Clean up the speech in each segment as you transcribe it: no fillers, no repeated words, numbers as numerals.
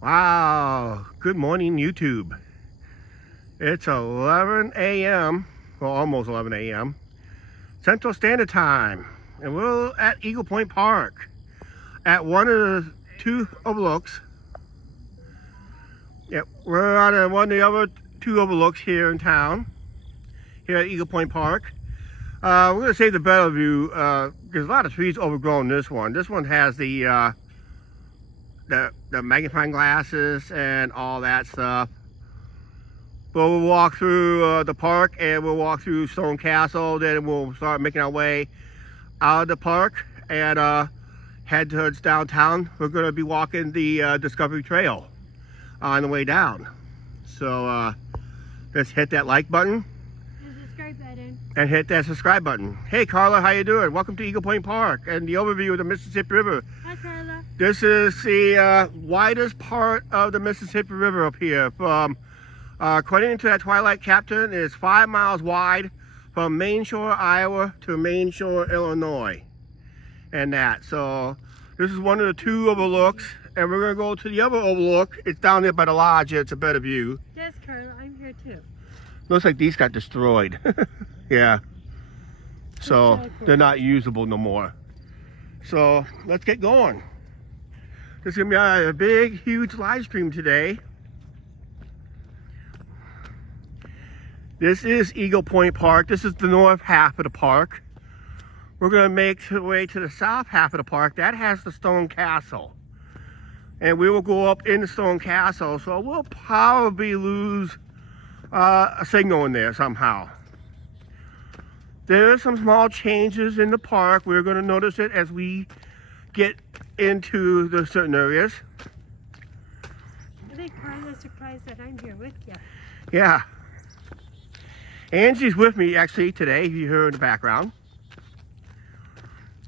Wow, good morning YouTube. It's 11 a.m. well, almost 11 a.m. Central Standard Time, and we're at Eagle Point Park at one of the two overlooks. Yep, we're on one of the other two overlooks here in town, here at Eagle Point Park. We're going to save the better view. There's a lot of trees overgrown this one. This one has the magnifying glasses and all that stuff. But we'll walk through the park, and we'll walk through Stone Castle. Then we'll start making our way out of the park and head towards downtown. We're going to be walking the Discovery Trail on the way down. So let's hit that like button. The subscribe button. And hit that subscribe button. Hey Carla, how you doing? Welcome to Eagle Point Park and the overview of the Mississippi River. Hi, Carla. This is the widest part of the Mississippi River up here. From according to that Twilight Captain, it's 5 miles wide from Main Shore, Iowa to Main Shore, Illinois. And that. So this is one of the two overlooks, and we're gonna go to the other overlook. It's down there by the lodge. It's a better view. Yes, Carla, I'm here too. Looks like these got destroyed. Yeah. So they're not usable no more. So let's get going. This is gonna be a big, huge live stream today. This is Eagle Point Park. This is the north half of the park. We're gonna make our way to the south half of the park. That has the Stone Castle. And we will go up in the Stone Castle. So we'll probably lose a signal in there somehow. There are some small changes in the park. We're going to notice it as we get into the certain areas. I think Carla's surprised that I'm here with you. Yeah. Angie's with me actually today, if you hear in the background.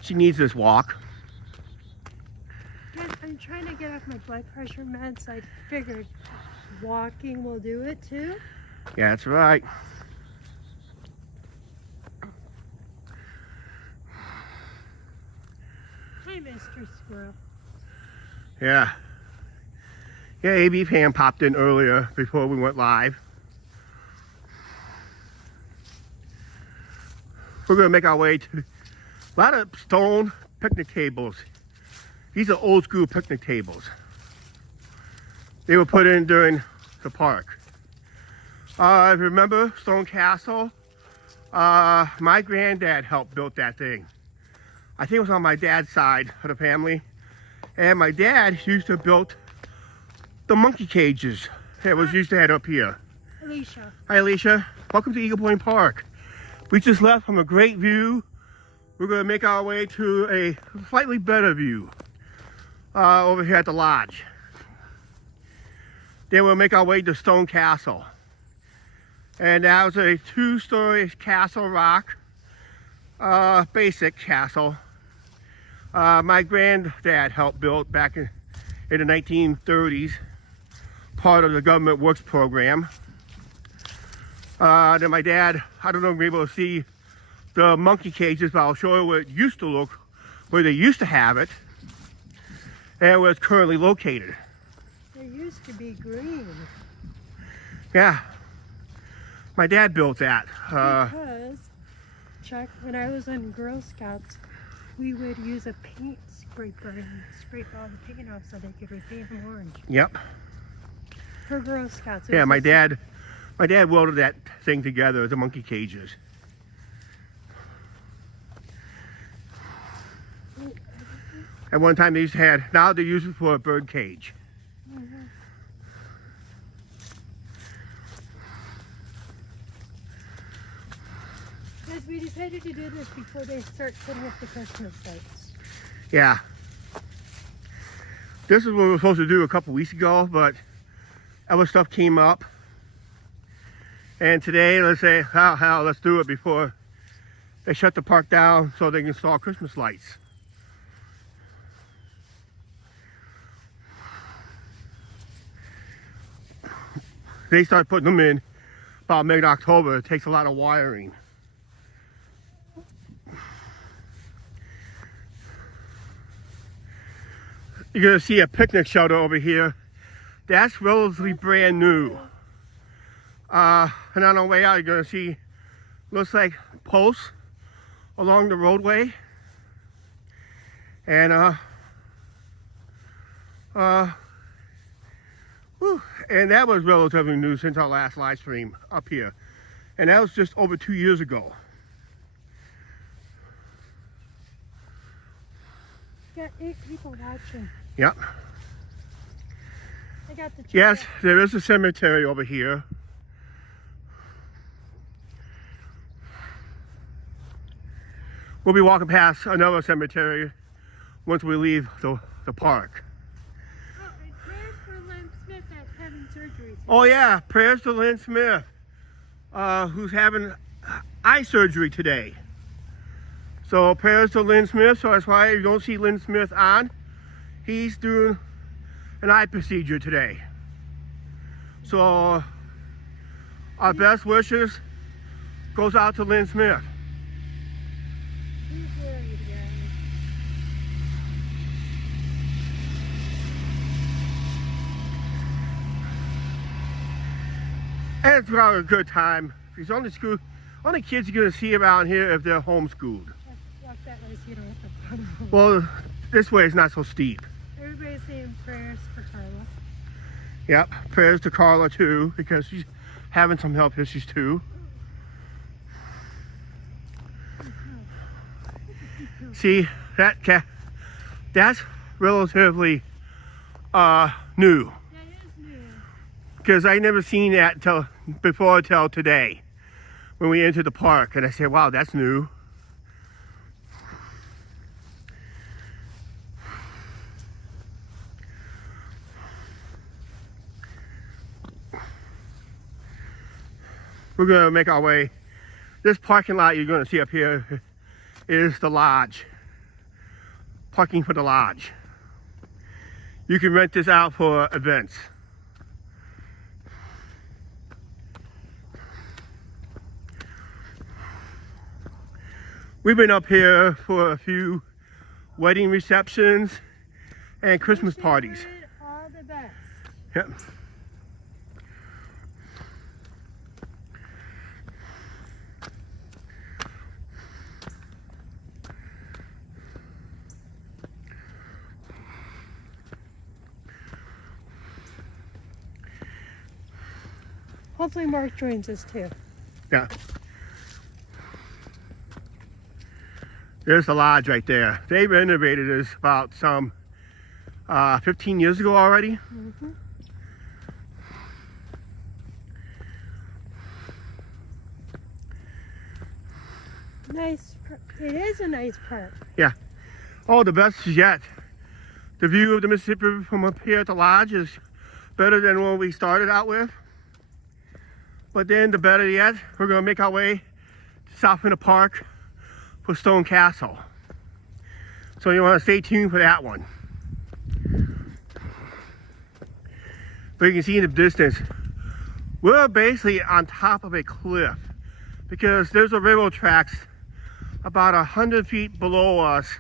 She needs this walk. Yes, I'm trying to get off my blood pressure meds. I figured walking will do it too. Yeah, that's right. Hi, Mr. Squirrel. Yeah. Yeah, AB Pam popped in earlier before we went live. We're going to make our way to a lot of stone picnic tables. These are old school picnic tables. They were put in during the park. I remember Stone Castle. My granddad helped build that thing. I think it was on my dad's side of the family. And my dad used to build the monkey cages that was used to head up here. Alicia. Hi Alicia, welcome to Eagle Point Park. We just left from a great view. We're gonna make our way to a slightly better view over here at the lodge. Then we'll make our way to Stone Castle. And that was a 2-story castle rock, basic castle. My granddad helped build back in the 1930s, part of the government works program. Then my dad, I don't know if you're able to see the monkey cages, but I'll show you where it used to look, where they used to have it, and where it's currently located. There used to be green. Yeah. My dad built that. Because, Chuck, when I was in Girl Scouts, we would use a paint scraper and scrape all the paint off so they could repaint them orange. Yep. For Girl Scouts. Yeah, my dad welded that thing together, the monkey cages. At one time they used to have, now they use it for a bird cage. Mm-hmm. Because we decided to do this before they start putting up the Christmas lights. Yeah. This is what we were supposed to do a couple weeks ago, but other stuff came up. And today, let's say, hell, let's do it before they shut the park down so they can install Christmas lights. They start putting them in about mid-October. It takes a lot of wiring. You're gonna see a picnic shelter over here That's relatively brand new. And on the way out, you're gonna see, looks like posts along the roadway. And and that was relatively new since our last live stream up here. And that was just over 2 years ago. Got 8 people watching. Yep. I got the Yes, there is a cemetery over here. We'll be walking past another cemetery once we leave the park. Oh, and prayers for Lynn Smith that's having surgery today. Oh yeah, prayers to Lynn Smith, who's having eye surgery today. So prayers to Lynn Smith. So that's why you don't see Lynn Smith on. He's doing an eye procedure today. So our best wishes goes out to Lynn Smith. He's worried, guys. And it's probably a good time. Because only kids you're gonna see around here if they're homeschooled. Walk that way so you don't have to follow. Well, this way is not so steep. Everybody's saying prayers for Carla. Yep, prayers to Carla too, because she's having some health issues too. See, that's relatively new. That is new. Because I never seen that till today when we entered the park, and I said, wow, that's new. We're gonna make our way. This parking lot you're gonna see up here is the lodge. Parking for the lodge. You can rent this out for events. We've been up here for a few wedding receptions and Christmas parties. All the best. Yep. Hopefully Mark joins us too. Yeah. There's the lodge right there. They renovated this about some 15 years ago already. Mm-hmm. Nice. It is a nice park. Yeah. Oh, the best is yet. The view of the Mississippi River from up here at the lodge is better than what we started out with. But then the better yet, we're gonna make our way south in the park for Stone Castle. So you wanna stay tuned for that one. But you can see in the distance, we're basically on top of a cliff because there's a railroad tracks about 100 feet below us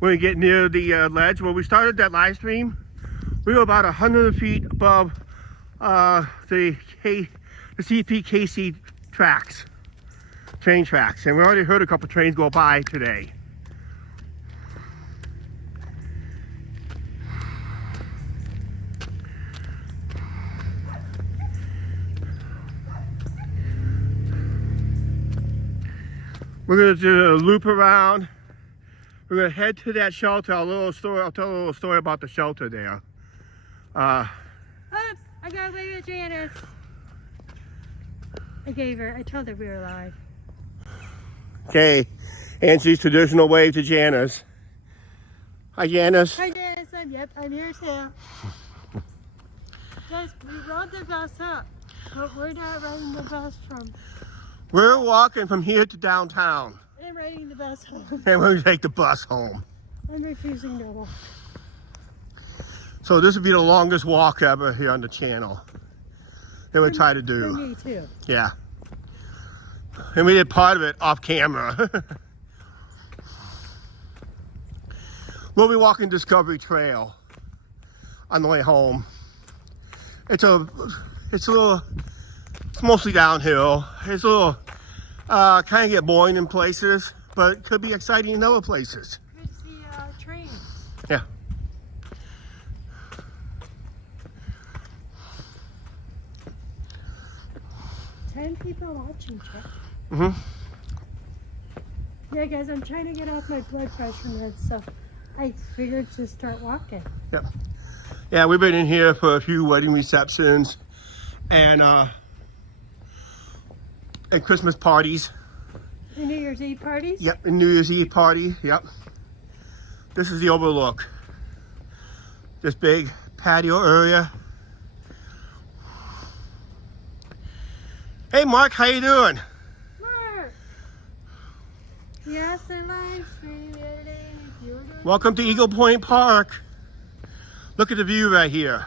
when we get near the ledge. When we started that live stream, we were about 100 feet above the CPKC tracks, train tracks, and we already heard a couple trains go by today. We're gonna do a loop around. We're gonna head to that shelter. I'll tell a little story about the shelter there. Oh, I got away with Janice. I told her we were live. Okay, Angie's traditional wave to Janice. Hi, Janice. Hi, Janice. I'm here too. Guys, we rode the bus up, but we're not riding the bus from. We're walking from here to downtown. I'm riding the bus home. And we're gonna take the bus home. I'm refusing to walk. So this would be the longest walk ever here on the channel that we try to For do. me too. Yeah. And we did part of it off camera. We'll be walking Discovery Trail on the way home. It's mostly downhill. It's a little, kind of get boring in places, but it could be exciting in other places. Here's the train. Yeah. Ten people watching, Chuck. Mm-hmm. Yeah, guys, I'm trying to get off my blood pressure meds, so I figured to start walking. Yep. Yeah, we've been in here for a few wedding receptions and Christmas parties. The New Year's Eve parties? Yep, and New Year's Eve party. Yep. This is the Overlook. This big patio area. Hey, Mark, how you doing? Mark! Yes, and life. Welcome to Eagle Point Park. Look at the view right here.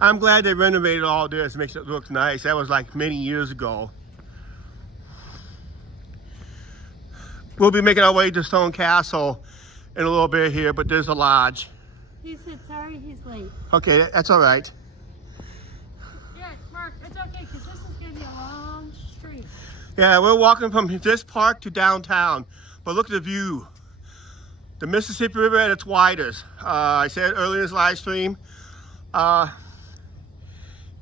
I'm glad they renovated all this. It makes it look nice. That was like many years ago. We'll be making our way to Stone Castle in a little bit here, but there's a lodge. He said sorry he's late. Okay, that's all right. Yeah, Mark, it's okay, because this is going to be a long street. Yeah, we're walking from this park to downtown, but look at the view. The Mississippi River at its widest. I said earlier in this live stream,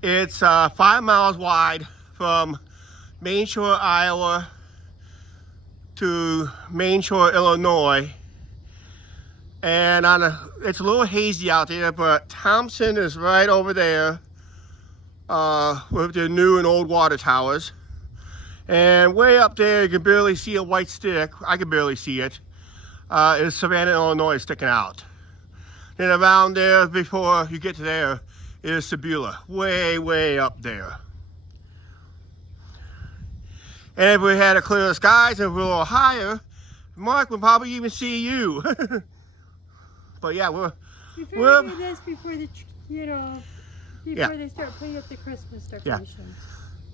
it's 5 miles wide from Main Shore, Iowa to Main Shore, Illinois. And it's a little hazy out there, but Thompson is right over there with the new and old water towers. And way up there, you can barely see a white stick. I can barely see it. Is Savannah, Illinois sticking out. Then around there, before you get to there, is Sebula, way, way up there. And if we had a clear skies and we're a little higher, Mark would probably even see you. But yeah, we're do this before the, before they start putting up the Christmas decorations.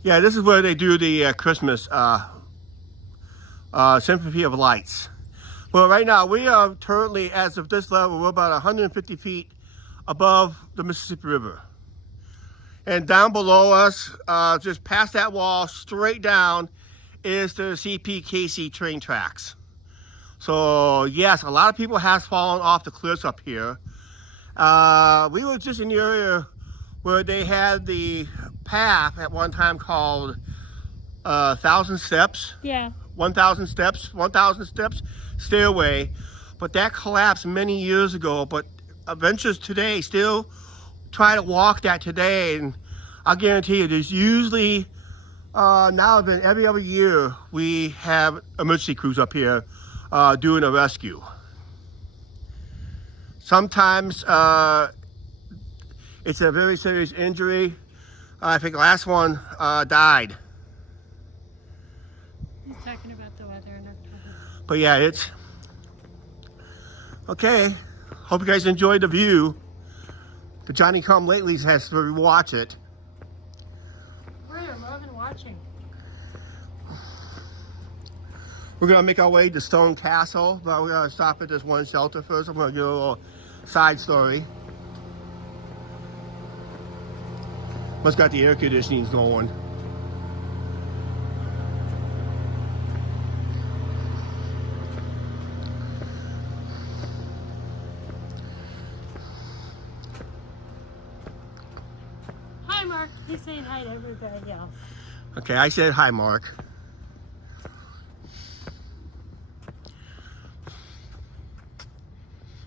Yeah, this is where they do the Christmas Symphony of Lights. Well, right now we are currently, as of this level, we're about 150 feet above the Mississippi River. And down below us, just past that wall, straight down, is the CPKC train tracks. So yes, a lot of people have fallen off the cliffs up here. We were just in the area where they had the path at one time called 1,000 Steps. Yeah. 1,000 steps, 1,000 steps stairway, but that collapsed many years ago. But adventurers today still try to walk that today, and I guarantee you, there's usually now then every other year we have emergency crews up here doing a rescue. Sometimes it's a very serious injury. I think the last one died. He's talking about the weather in October. But yeah, it's okay. Hope you guys enjoyed the view. The Johnny Come Latelys has to watch it. We're loving watching. We're gonna make our way to Stone Castle, but we're gonna stop at this one shelter first. I'm gonna give a little side story. Must got the air conditioning going. Hi, Mark. He's saying hi to everybody else. Okay, I said hi, Mark.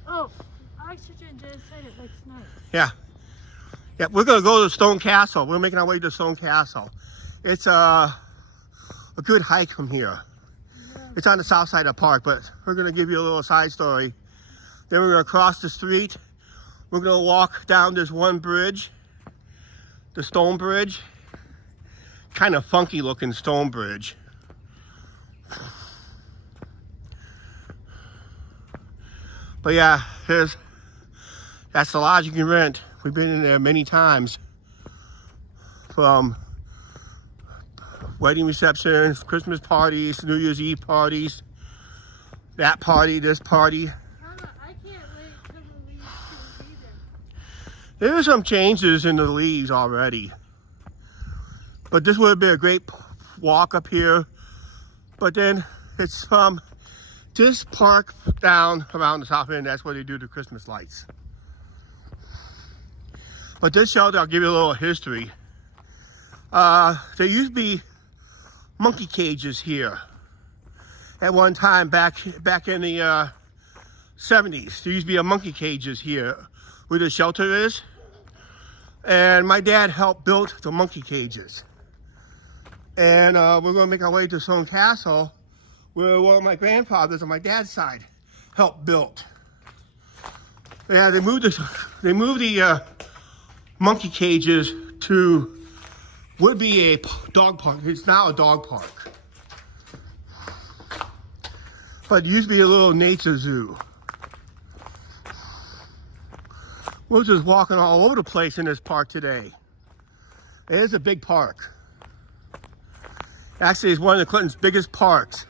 Oh, oxygen just said it looks nice. Yeah. Yeah, we're gonna go to Stone Castle. We're making our way to Stone Castle. It's a good hike from here. Yeah. It's on the south side of the park, but we're gonna give you a little side story. Then we're gonna cross the street. We're gonna walk down this one bridge, the stone bridge. Kind of funky looking stone bridge. But yeah, that's the lodge you can rent. We've been in there many times. From wedding receptions, Christmas parties, New Year's Eve parties, that party, this party. There are some changes in the leaves already. But this would have been a great walk up here. But then it's this park down around the south end, that's where they do the Christmas lights. But this shelter, I'll give you a little history. There used to be monkey cages here at one time back in the 70s. There used to be a monkey cages here where the shelter is. And my dad helped build the monkey cages. And we're going to make our way to Stone Castle, where one of my grandfathers on my dad's side helped build. Yeah, they moved the monkey cages to would be a dog park. It's now a dog park. But it used to be a little nature zoo. We're just walking all over the place in this park today. It is a big park. Actually, it's one of the Clinton's biggest parks.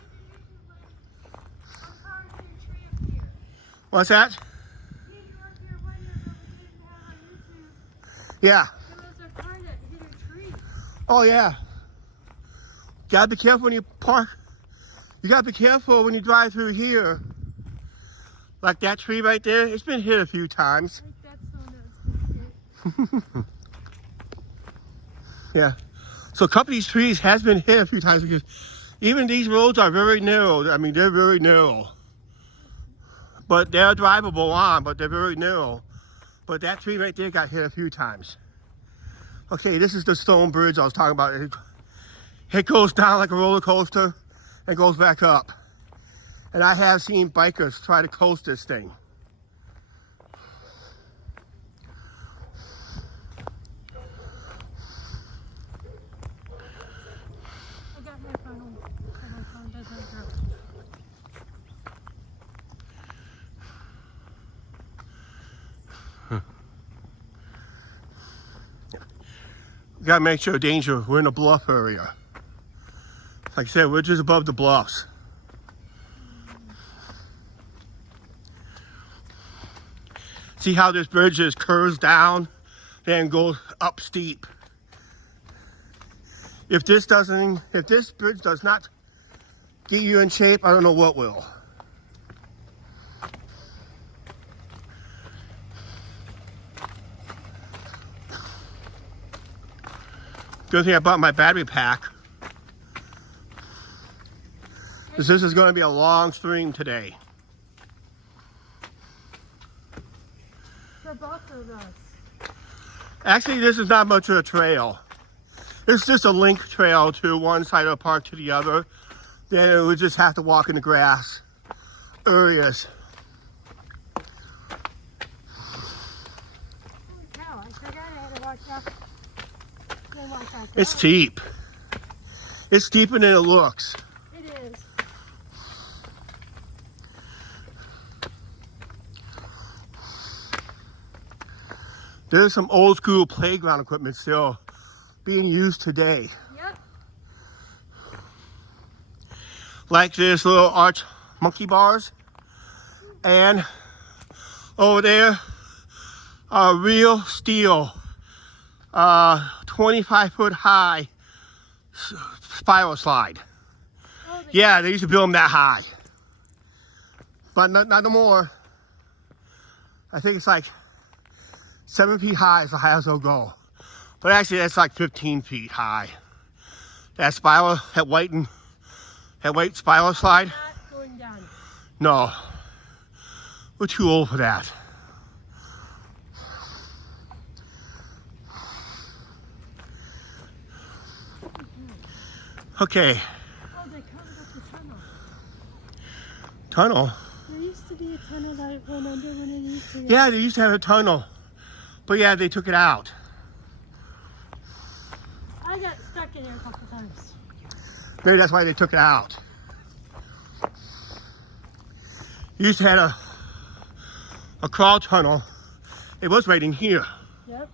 What's that? Yeah. Oh yeah. Gotta be careful when you park. You gotta be careful when you drive through here. Like that tree right there, it's been hit a few times. Yeah. So a couple of these trees has been hit a few times because even these roads are very narrow. I mean, they're very narrow. But they're drivable on, but they're very narrow. But that tree right there got hit a few times. Okay, this is the stone bridge I was talking about. It goes down like a roller coaster and goes back up. And I have seen bikers try to coast this thing. I got my phone, so my phone doesn't drop. Gotta make sure danger. We're in a bluff area. Like I said, we're just above the bluffs. See how this bridge just curves down, then goes up steep. If this bridge does not get you in shape, I don't know what will. Good thing I bought my battery pack. Because this is going to be a long stream today. For both of us. Actually, this is not much of a trail. It's just a link trail to one side of the park to the other. Then it would just have to walk in the grass areas. Holy cow, I forgot I had to walk up. It's steep. It's steeper than it looks. It is. There's some old school playground equipment still being used today. Yep. Like this little arch monkey bars. And over there, a real steel 25-foot high spiral slide. Oh, yeah, they used to build them that high. But not no more. I think it's like 7 feet high is the highest they'll go. But actually that's like 15 feet high. That white spiral slide? Not going down. No. We're too old for that. Okay. Oh, they covered up the tunnel. Tunnel? There used to be a tunnel that went under when it used to. Yeah, they used to have a tunnel. But yeah, they took it out. I got stuck in there a couple times. Maybe that's why they took it out. You used to have a crawl tunnel. It was right in here. Yep.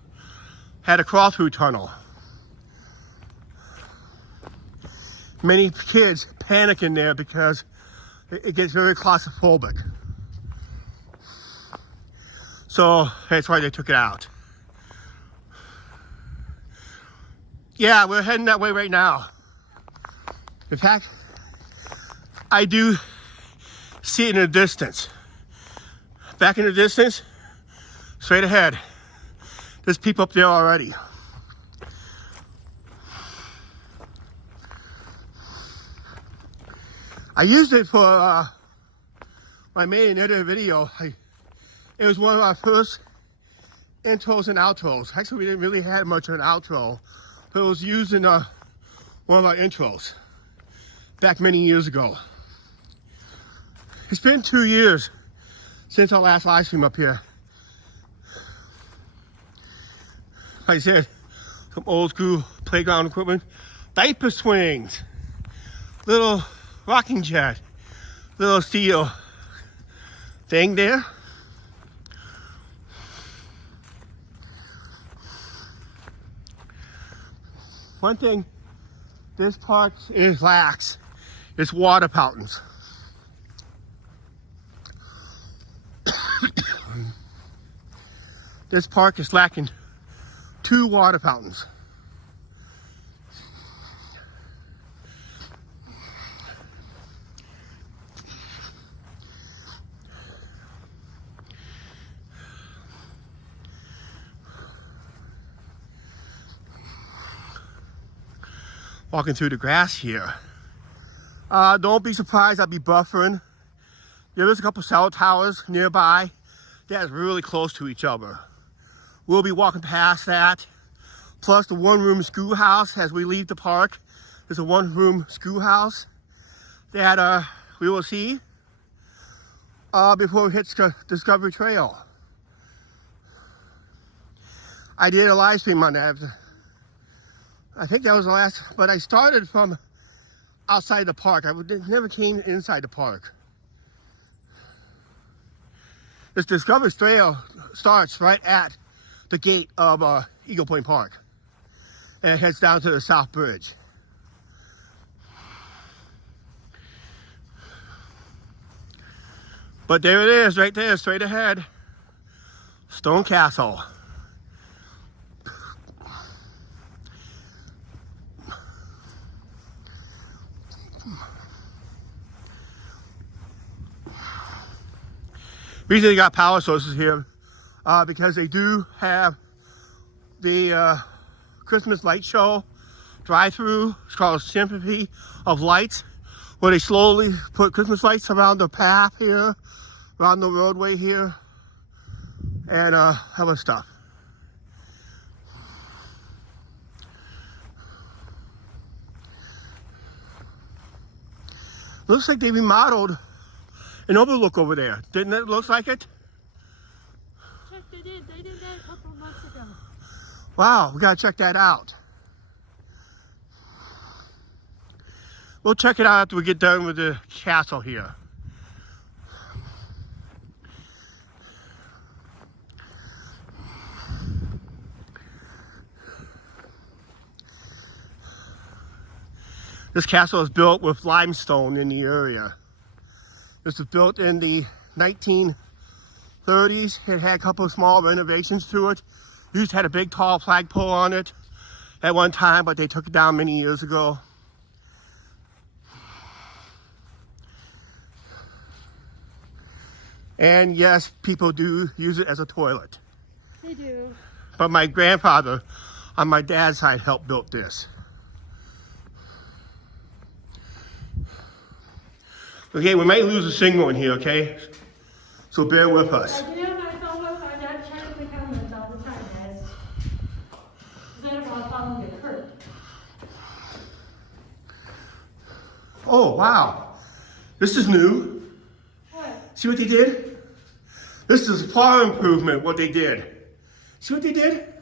Had a crawl through tunnel. Many kids panic in there because it gets very claustrophobic. So that's why they took it out. Yeah, we're heading that way right now. In fact, I do see it in the distance. Back in the distance, straight ahead. There's people up there already. I used it for when I made another video. It was one of our first intros and outros. Actually, we didn't really have much of an outro, but it was used in one of our intros back many years ago. It's been 2 years since our last live stream up here. Like I said, some old school playground equipment, diaper swings, little rocking jet, little steel thing there. One thing this park is lacks is water fountains. This park is lacking 2 water fountains. Walking through the grass here. Don't be surprised, I'll be buffering. There is a couple cell towers nearby that's really close to each other. We'll be walking past that. Plus the one-room schoolhouse as we leave the park. There's a one-room schoolhouse that we will see before we hit Discovery Trail. I did a live stream on that. I think that was the last, but I started from outside the park. I never came inside the park. This Discovery Trail starts right at the gate of Eagle Point Park, and it heads down to the South Bridge. But there it is, right there, straight ahead. Stone Castle. Reason they got power sources here because they do have the Christmas light show drive-through. It's called Symphony of Lights, where they slowly put Christmas lights around the path here, around the roadway here, and other stuff. Looks like they remodeled an Overlook over there. Didn't it look like it? Check, they did. They did that a couple of months ago. Wow, we gotta check that out. We'll check it out after we get done with the castle here. This castle is built with limestone in the area. This was built in the 1930s. It had a couple of small renovations to it. Used to have a big tall flagpole on it at one time, but they took it down many years ago. And yes, people do use it as a toilet. They do. But my grandfather on my dad's side helped build this. Okay, we might lose a signal in here, okay? So bear with us. I do have my phone with my dad checking the comments all the time, guys. Because I don't want to phone get hurt. Oh, wow. This is new. What? See what they did? This is far improvement, what they did. See what they did?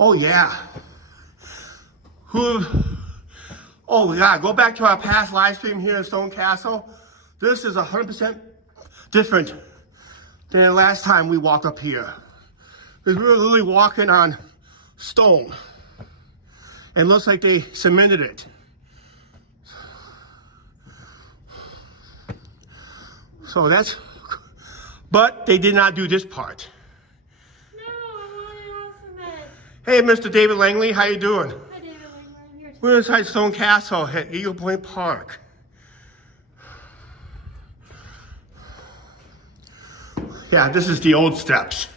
Oh, yeah. Oh, yeah, go back to our past live stream here in Stone Castle. This is 100% different than the last time we walked up here. Because we were literally walking on stone. And it looks like they cemented it. So that's, but they did not do this part. No, I want it all cement. Hey, Mr. David Langley, how you doing? Hi, David. I'm here. We're inside Stone Castle at Eagle Point Park. Yeah, this is the old steps.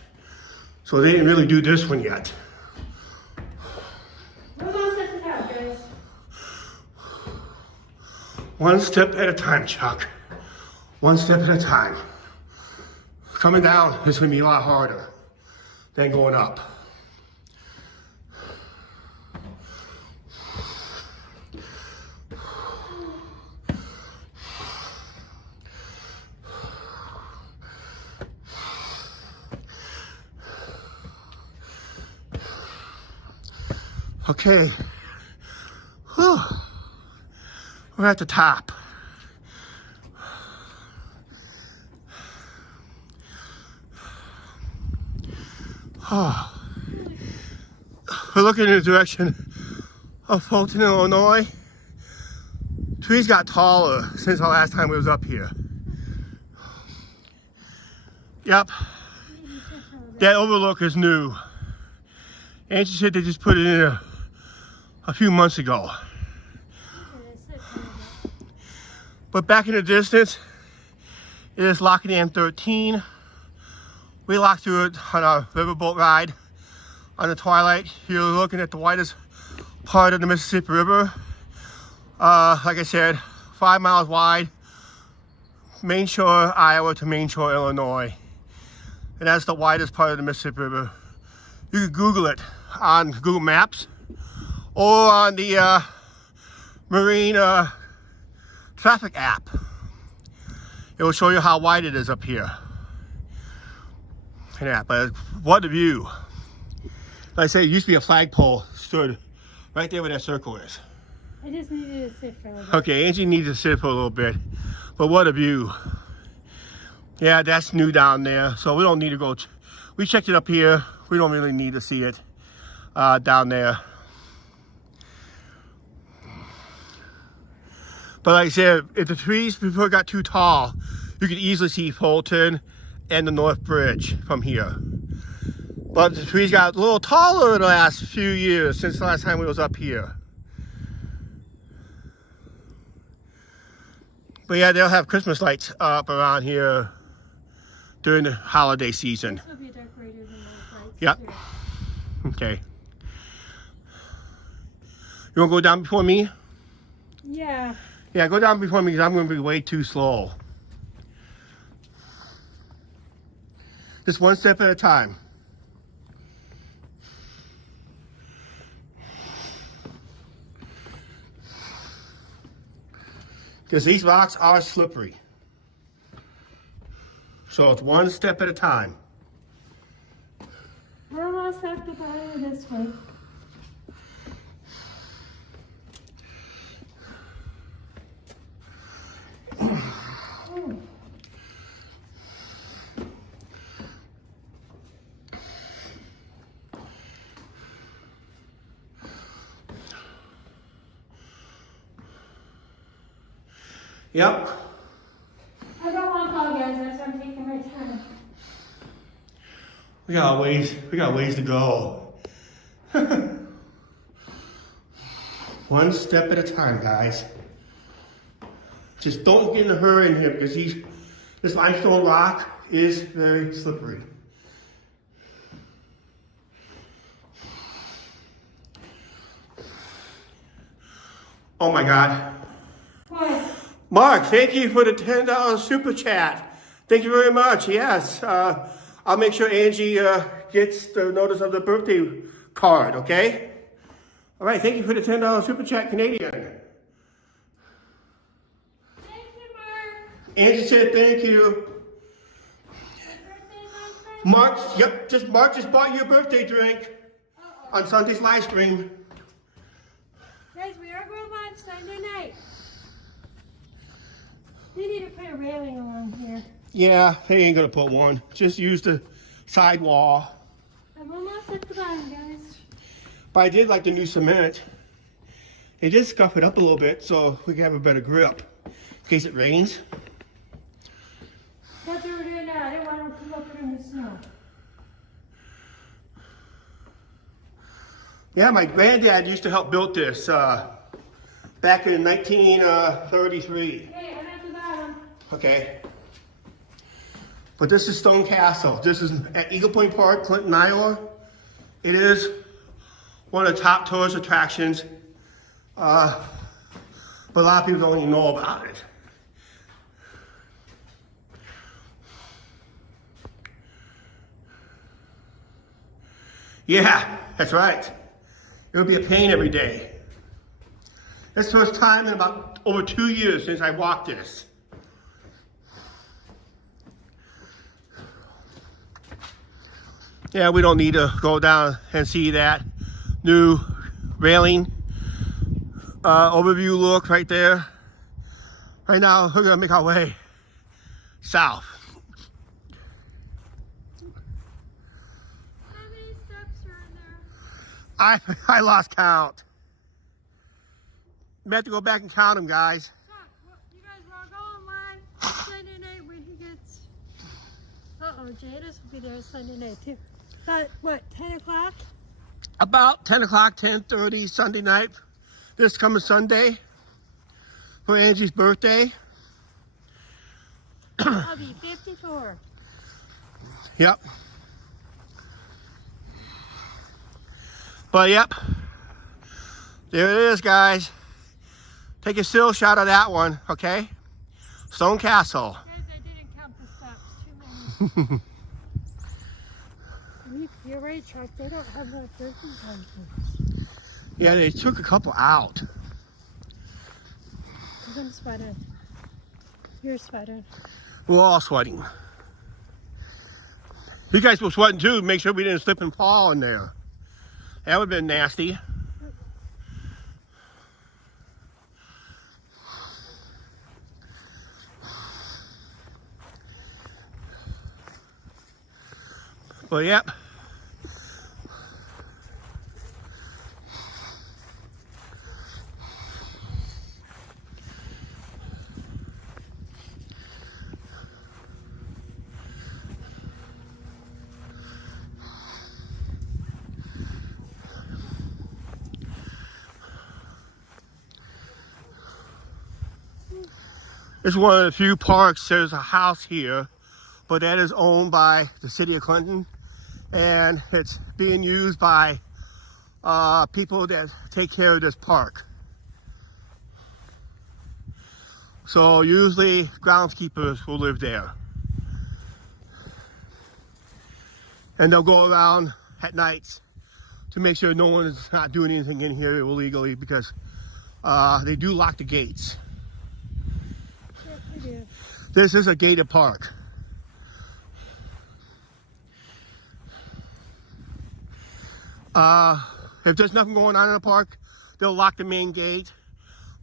So they didn't really do this one yet. We're all set to that, guys. One step at a time, Chuck. One step at a time. Coming down is going to be a lot harder than going up. Okay. Whew. We're at the top. Oh. We're looking in the direction of Fulton, Illinois. Trees got taller since the last time we was up here. Yep. That overlook is new. Angie said they just put it in a few months ago. But back in the distance, it is Lock Dam 13. We locked through it on our riverboat ride on the twilight. You're looking at the widest part of the Mississippi River. Like I said, 5 miles wide, main shore Iowa to main shore Illinois. And that's the widest part of the Mississippi River. You can Google it on Google Maps or on the marine traffic app. It will show you how wide it is up here. Yeah, but what a view. Like I say, it used to be a flagpole stood right there where that circle is. I just needed to sit for a little bit. Okay, Angie needs to sit for a little bit, but what a view. Yeah, that's new down there, so we don't need to go. We checked it up here. We don't really need to see it down there. But like I said, if the trees before it got too tall, you could easily see Fulton and the North Bridge from here. But the trees got a little taller in the last few years since the last time we was up here. But yeah, they'll have Christmas lights up around here during the holiday season. This will be decorated in those lights. Yep. Too. Okay. You want to go down before me? Yeah. Yeah, go down before me because I'm going to be way too slow. Just one step at a time. Because these rocks are slippery. So it's one step at a time. We're almost at the bottom of this one. Yep. I don't want to call guys, that's why I'm taking my time. We got ways to go. One step at a time, guys. Just don't get in a hurry in here because this limestone rock is very slippery. Oh my God. What? Mark, thank you for the $10 super chat. Thank you very much. Yes, I'll make sure Angie gets the notice of the birthday card, okay? All right, thank you for the $10 super chat, Canadian. Thank you, Mark. Angie said thank you. Mark just bought you a birthday drink on Sunday's live stream. Guys, we are going live Sunday night. We need to put a railing along here. Yeah, they ain't gonna put one. Just use the side wall. I'm almost at the bottom, guys. But I did like the new cement. They did scuff it up a little bit so we can have a better grip in case it rains. That's what we're doing now. I didn't want to come up in the snow. Yeah, my granddad used to help build this back in 1933. Hey, I'm at the bottom. Okay. But this is Stone Castle. This is at Eagle Point Park, Clinton, Iowa. It is one of the top tourist attractions, but a lot of people don't even know about it. Yeah, that's right. It would be a pain every day. It's the first time in about over 2 years since I walked this. Yeah, we don't need to go down and see that new railing overview look right there. Right now, we're gonna make our way south. How many steps are in there? I lost count. We have to go back and count them, guys. Chuck, you guys want to go online Sunday night when he gets... Uh-oh, Janice will be there Sunday night too. But what, 10 o'clock? About 10 o'clock, 10:30 Sunday night. This coming Sunday for Angie's birthday. I'll be 54. Yep. But yep, there it is, guys. Take a still shot of that one, okay? Stone Castle. Guys, I didn't count the steps. Too many. You're right, Chuck. They don't have enough drinking time for us. Yeah, they took a couple out. I'm sweating. You're sweating. We're all sweating. You guys were sweating too. Make sure we didn't slip and fall in there. That would have been nasty. But yep. It's one of the few parks. There's a house here, but that is owned by the city of Clinton, and it's being used by people that take care of this park. So usually groundskeepers will live there, and they'll go around at nights to make sure no one is not doing anything in here illegally, because they do lock the gates. Yeah. This is a gated park. If there's nothing going on in the park, they'll lock the main gate.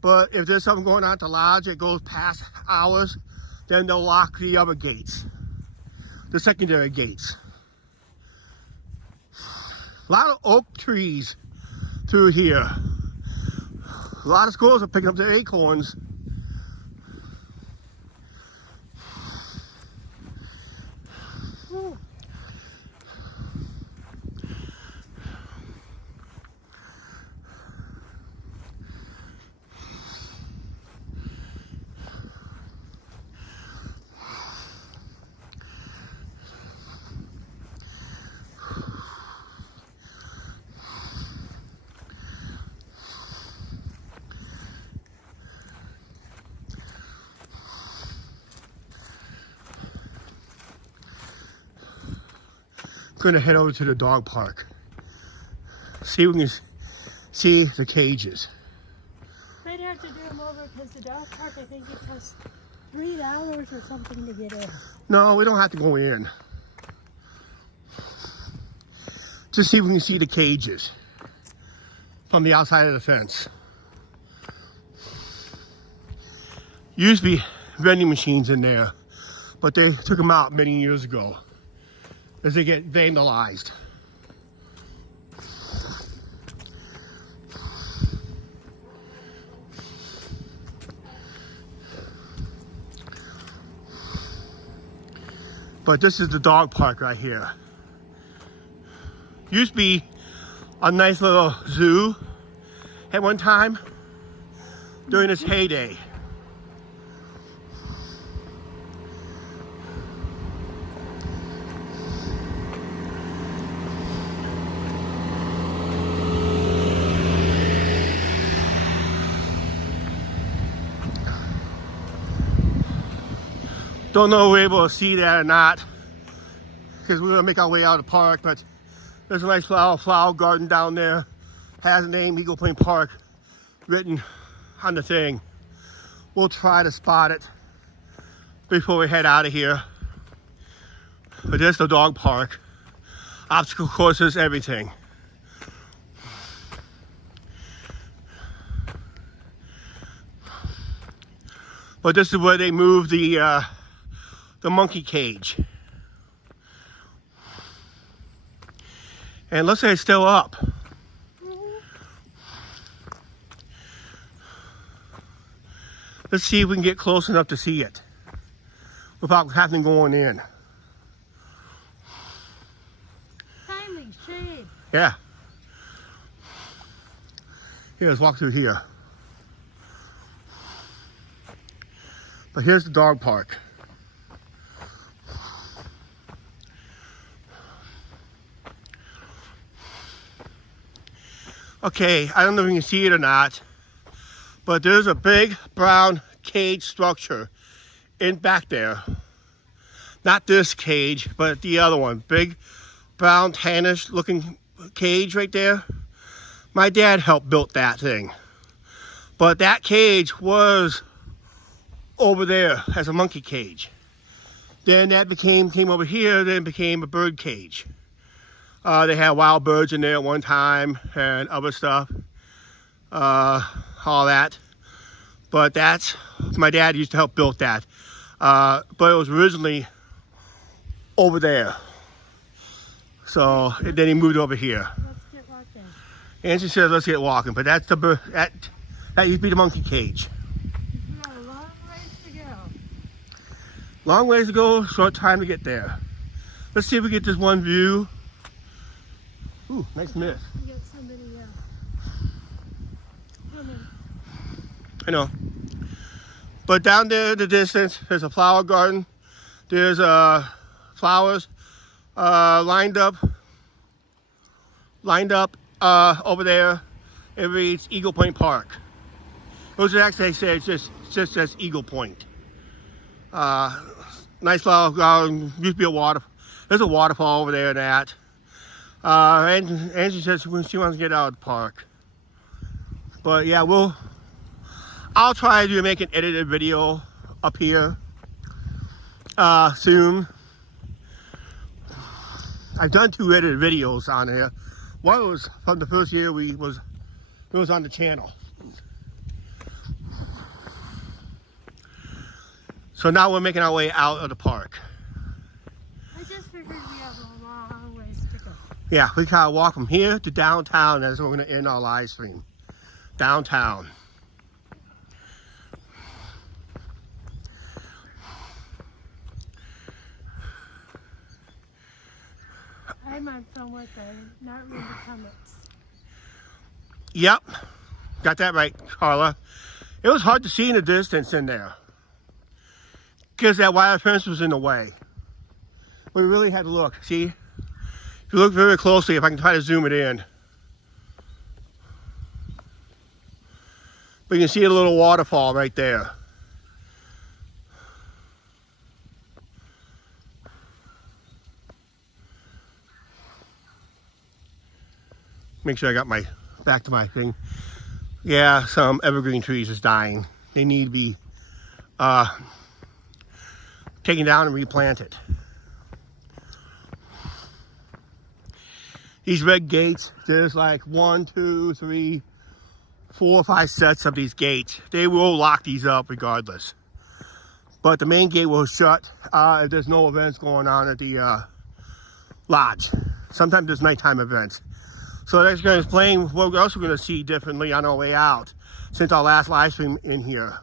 But if there's something going on at the lodge that goes past hours, then they'll lock the other gates, the secondary gates. A lot of oak trees through here. A lot of squirrels are picking up their acorns. Ooh. Going to head over to the dog park. See if we can see the cages. Might have to do them over because the dog park, I think it costs $3 or something to get in. No, we don't have to go in. Just see if we can see the cages from the outside of the fence. Used to be vending machines in there, but they took them out many years ago as they get vandalized. But this is the dog park right here. Used to be a nice little zoo at one time during its heyday. Don't know if we're able to see that or not, because we're gonna make our way out of the park, but there's a nice flower garden down there. Has the name Eagle Point Park written on the thing. We'll try to spot it before we head out of here. But there's the dog park. Obstacle courses, everything. But this is where they moved the monkey cage. And looks like it's still up. Let's see if we can get close enough to see it without having going in. Finally, shade. Yeah. Here, let's walk through here. But here's the dog park. Okay, I don't know if you can see it or not, but there's a big brown cage structure in back there. Not this cage, but the other one. Big brown tannish looking cage right there. My dad helped build that thing. But that cage was over there as a monkey cage. Then that came over here, then became a bird cage. They had wild birds in there at one time and other stuff, all that. But that's, my dad used to help build that. But it was originally over there. So then he moved over here. Let's get walking. And she said, let's get walking. But that's that used to be the monkey cage. We got a long ways to go. Long ways to go, short time to get there. Let's see if we get this one view. Ooh, nice mist. We got somebody, coming. I know. But down there in the distance, there's a flower garden. There's flowers lined up over there. It reads Eagle Point Park. Those are actually say it's just says Eagle Point. Nice flower garden. Used to be a water. There's a waterfall over there and that. And Angie says she wants to get out of the park. But yeah, I'll try to make an edited video up here soon. I've done 2 edited videos on here. One was from the first year it was on the channel. So now we're making our way out of the park. I just figured we have a long ways to go. Yeah, we kind of walk from here to downtown. That's where we're going to end our live stream. Downtown. I'm on film with not reading the comments. Yep, got that right, Carla. It was hard to see in the distance in there because that wire fence was in the way. We really had to look. See, if you look very closely, if I can try to zoom it in, we can see a little waterfall right there. Make sure I got my back to my thing. Yeah, some evergreen trees is dying. They need to be taken down and replanted. These red gates, there's like 1, 2, 3, 4, 5 sets of these gates. They will lock these up regardless. But the main gate will shut if there's no events going on at the lodge. Sometimes there's nighttime events. So that's going to explain what we're also going to see differently on our way out since our last live stream in here.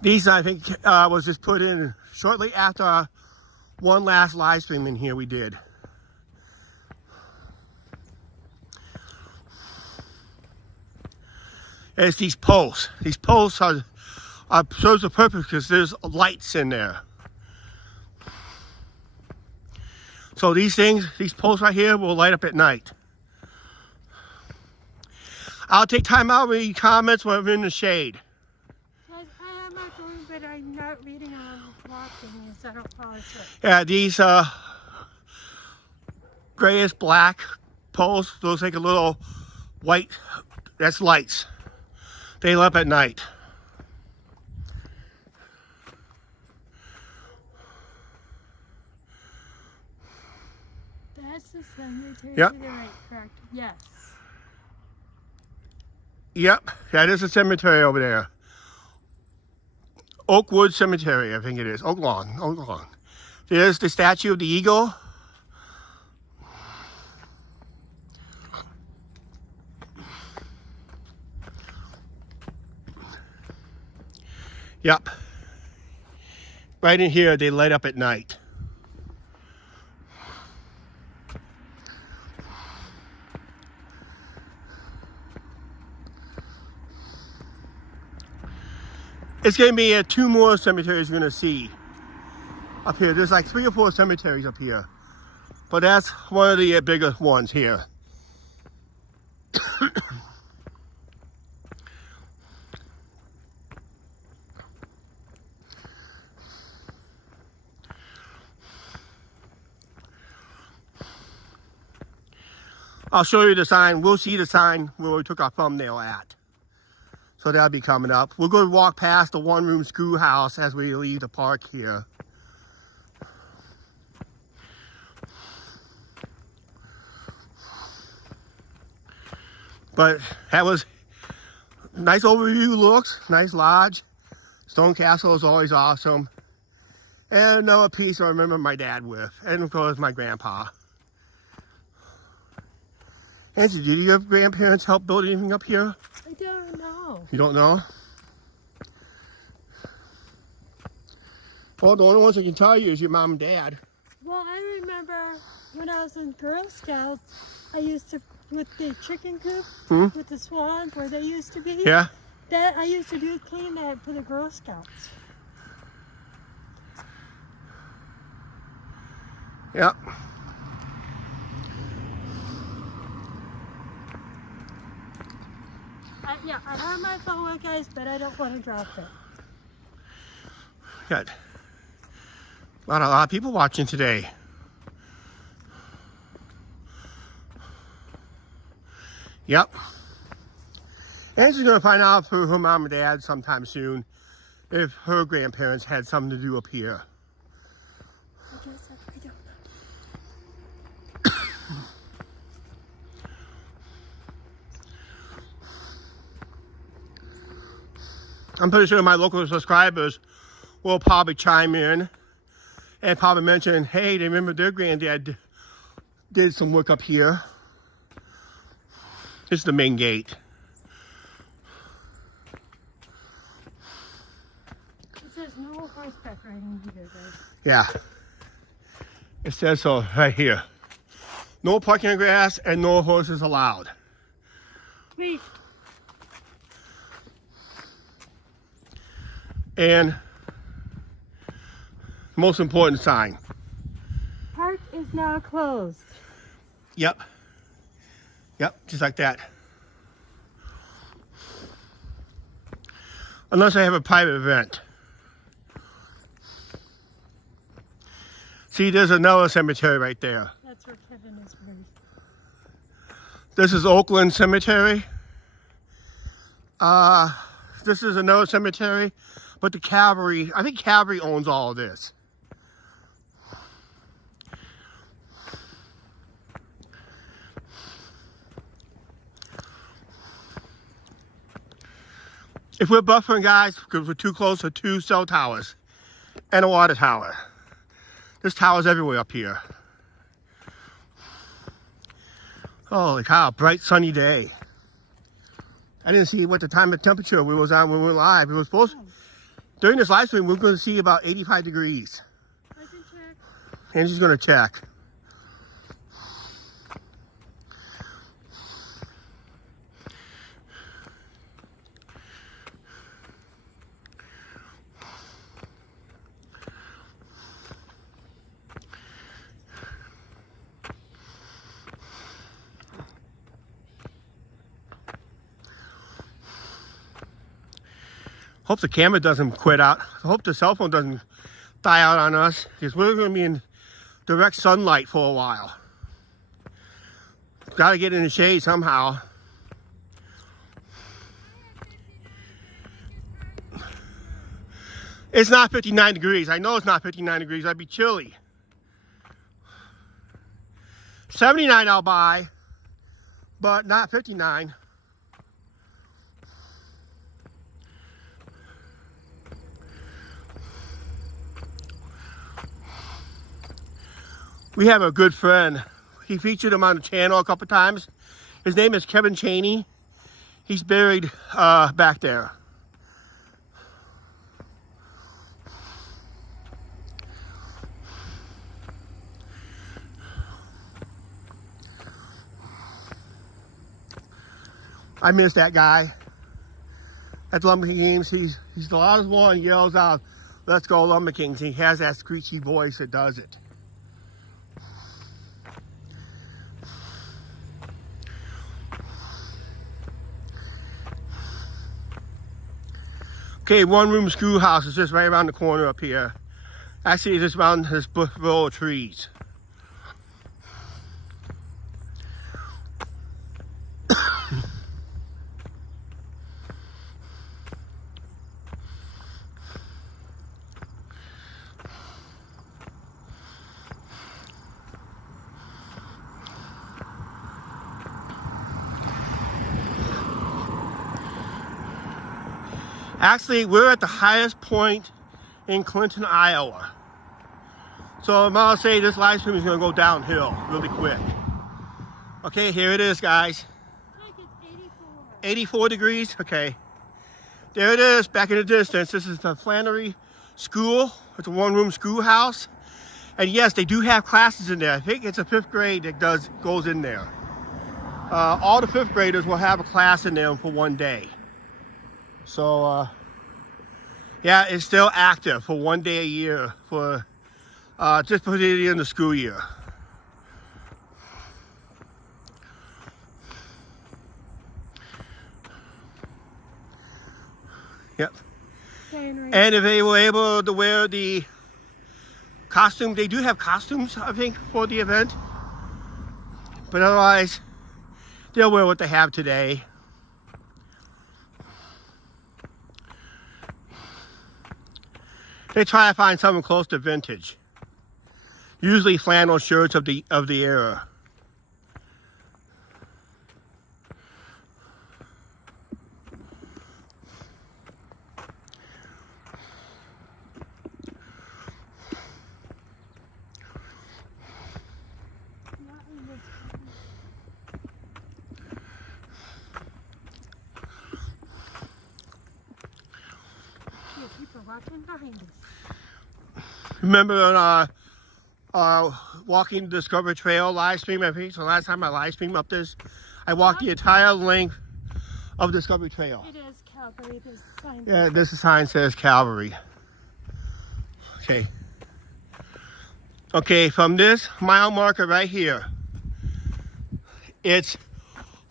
These, I think, was just put in shortly after one last live stream in here we did. And it's these posts. These posts are serves a purpose because there's lights in there. So these things, these posts right here will light up at night. I'll take time out with comments when I'm in the shade. I'm not going, but I'm not reading on walking, so I don't follow it. Yeah, these grayish black posts, those like a little white, that's lights. They light up at night. That's the cemetery Yep. to the right, correct? Yes. Yep, that is a cemetery over there. Oakwood Cemetery, I think it is. Oak Lawn. There's the statue of the eagle. Yep. Right in here, they light up at night. It's going to be 2 more cemeteries you're going to see up here. There's like 3 or 4 cemeteries up here. But that's one of the bigger ones here. I'll show you the sign. We'll see the sign where we took our thumbnail at. So that'll be coming up. We're going to walk past the one-room schoolhouse as we leave the park here. But that was nice overview looks, nice lodge. Stone Castle is always awesome. And another piece I remember my dad with, and of course my grandpa. Angie, did your grandparents help build anything up here? I don't know. You don't know? Well, the only ones I can tell you is your mom and dad. Well, I remember when I was in Girl Scouts, I used to, with the chicken coop, with the swans where they used to be. Yeah? That I used to clean that for the Girl Scouts. Yep. Yeah, I have my phone with guys, but I don't want to drop it. Good. A lot of people watching today. Yep. And she's going to find out through her mom and dad sometime soon if her grandparents had something to do up here. I guess I don't know. I'm pretty sure my local subscribers will probably chime in and probably mention, hey, they remember their granddad did some work up here. This is the main gate. It says no horseback riding either, guys. Yeah. It says so right here. No parking on grass and no horses allowed. Wait. And most important sign. Park is now closed. Yep. Yep, just like that. Unless I have a private event. See, there's another cemetery right there. That's where Kevin is buried. This is Oakland Cemetery. This is another cemetery, but the cavalry, I think cavalry owns all of this. If we're buffering, guys, because we're too close to 2 cell towers and a water tower. There's towers everywhere up here. Holy cow, bright sunny day. I didn't see what the time of temperature we was on when we were live. It was supposed During this live stream, we're going to see about 85 degrees. I can check. Angie's going to check. Hope the camera doesn't quit out. I hope the cell phone doesn't die out on us, because we're going to be in direct sunlight for a while. Got to get in the shade somehow. It's not 59 degrees. I know it's not 59 degrees. I'd be chilly. 79 I'll buy, but not 59. We have a good friend. He featured him on the channel a couple times. His name is Kevin Chaney. He's buried back there. I miss that guy at the Lumber Games. He's the loudest one. Yells out, "Let's go Lumber Kings." He has that screechy voice that does it. Okay, one room schoolhouse is just right around the corner up here. Actually, it's just around this row of trees. Actually, we're at the highest point in Clinton, Iowa. So I'm gonna say this live stream is gonna go downhill really quick. Okay, here it is, guys. Look, it's 84. 84 degrees, okay. There it is, back in the distance. This is the Flannery School. It's a one-room schoolhouse. And yes, they do have classes in there. I think it's a 5th grade that goes in there. All the 5th graders will have a class in there for one day. So, yeah, it's still active for one day a year for just for the end of the school year. Yep. And if they were able to wear the costume, they do have costumes, I think, for the event. But otherwise, they'll wear what they have today. They try to find something close to vintage. Usually flannel shirts of the era. People walking behind us. Remember walking the Discovery Trail live stream? I think so. Last time I live streamed up this, I walked the entire length of Discovery Trail. It is Calvary. This sign. Yeah, this sign says Calvary. Okay. Okay, from this mile marker right here, it's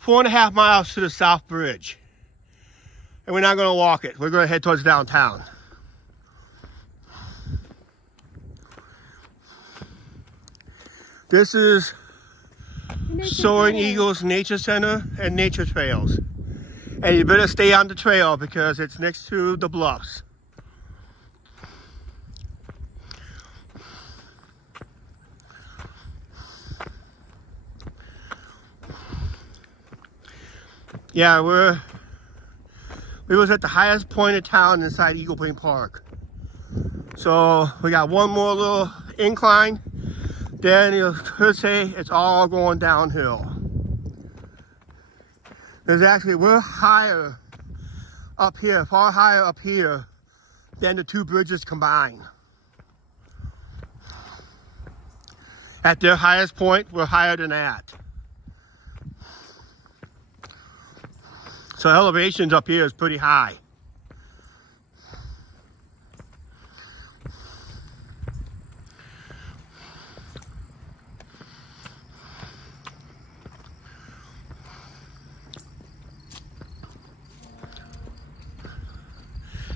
4.5 miles to the South Bridge. And we're not going to walk it. We're going to head towards downtown. This is Soaring Eagles Nature Center and Nature Trails. And you better stay on the trail because it's next to the bluffs. Yeah, we was at the highest point of town inside Eagle Point Park. So we got one more little incline. Then you could say it's all going downhill. We're higher up here, far higher up here than the two bridges combined. At their highest point, we're higher than that. So elevations up here is pretty high.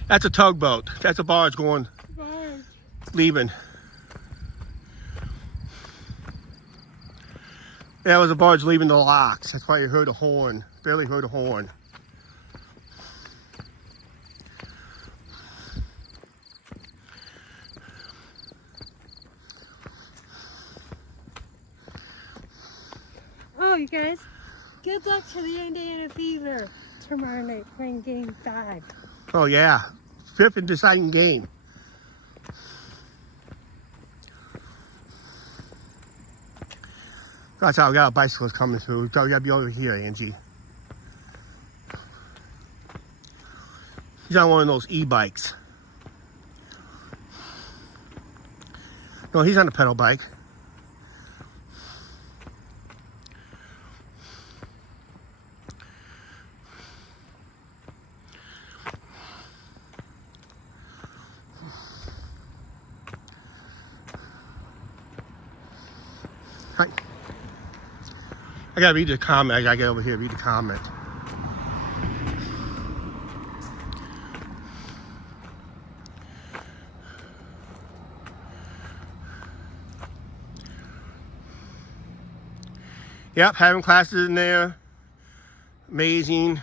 That's a tugboat. That's a barge going, leaving. That was a barge leaving the locks. That's why you heard a horn. Barely heard a horn. Oh, you guys, good luck to the Indiana Fever tomorrow night playing Game 5. Oh yeah, 5th and deciding game. That's how we got bicycles coming through. So we gotta be over here, Angie. He's on one of those e-bikes. No, he's on a pedal bike. Hi. I gotta read the comment. I gotta get over here, read the comment. Yep, having classes in there. Amazing.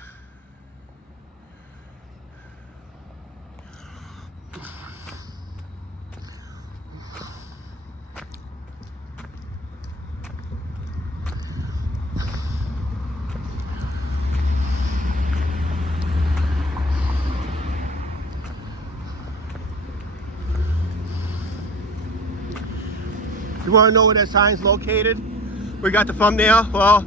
You want to know where that sign's located? We got the thumbnail. Well,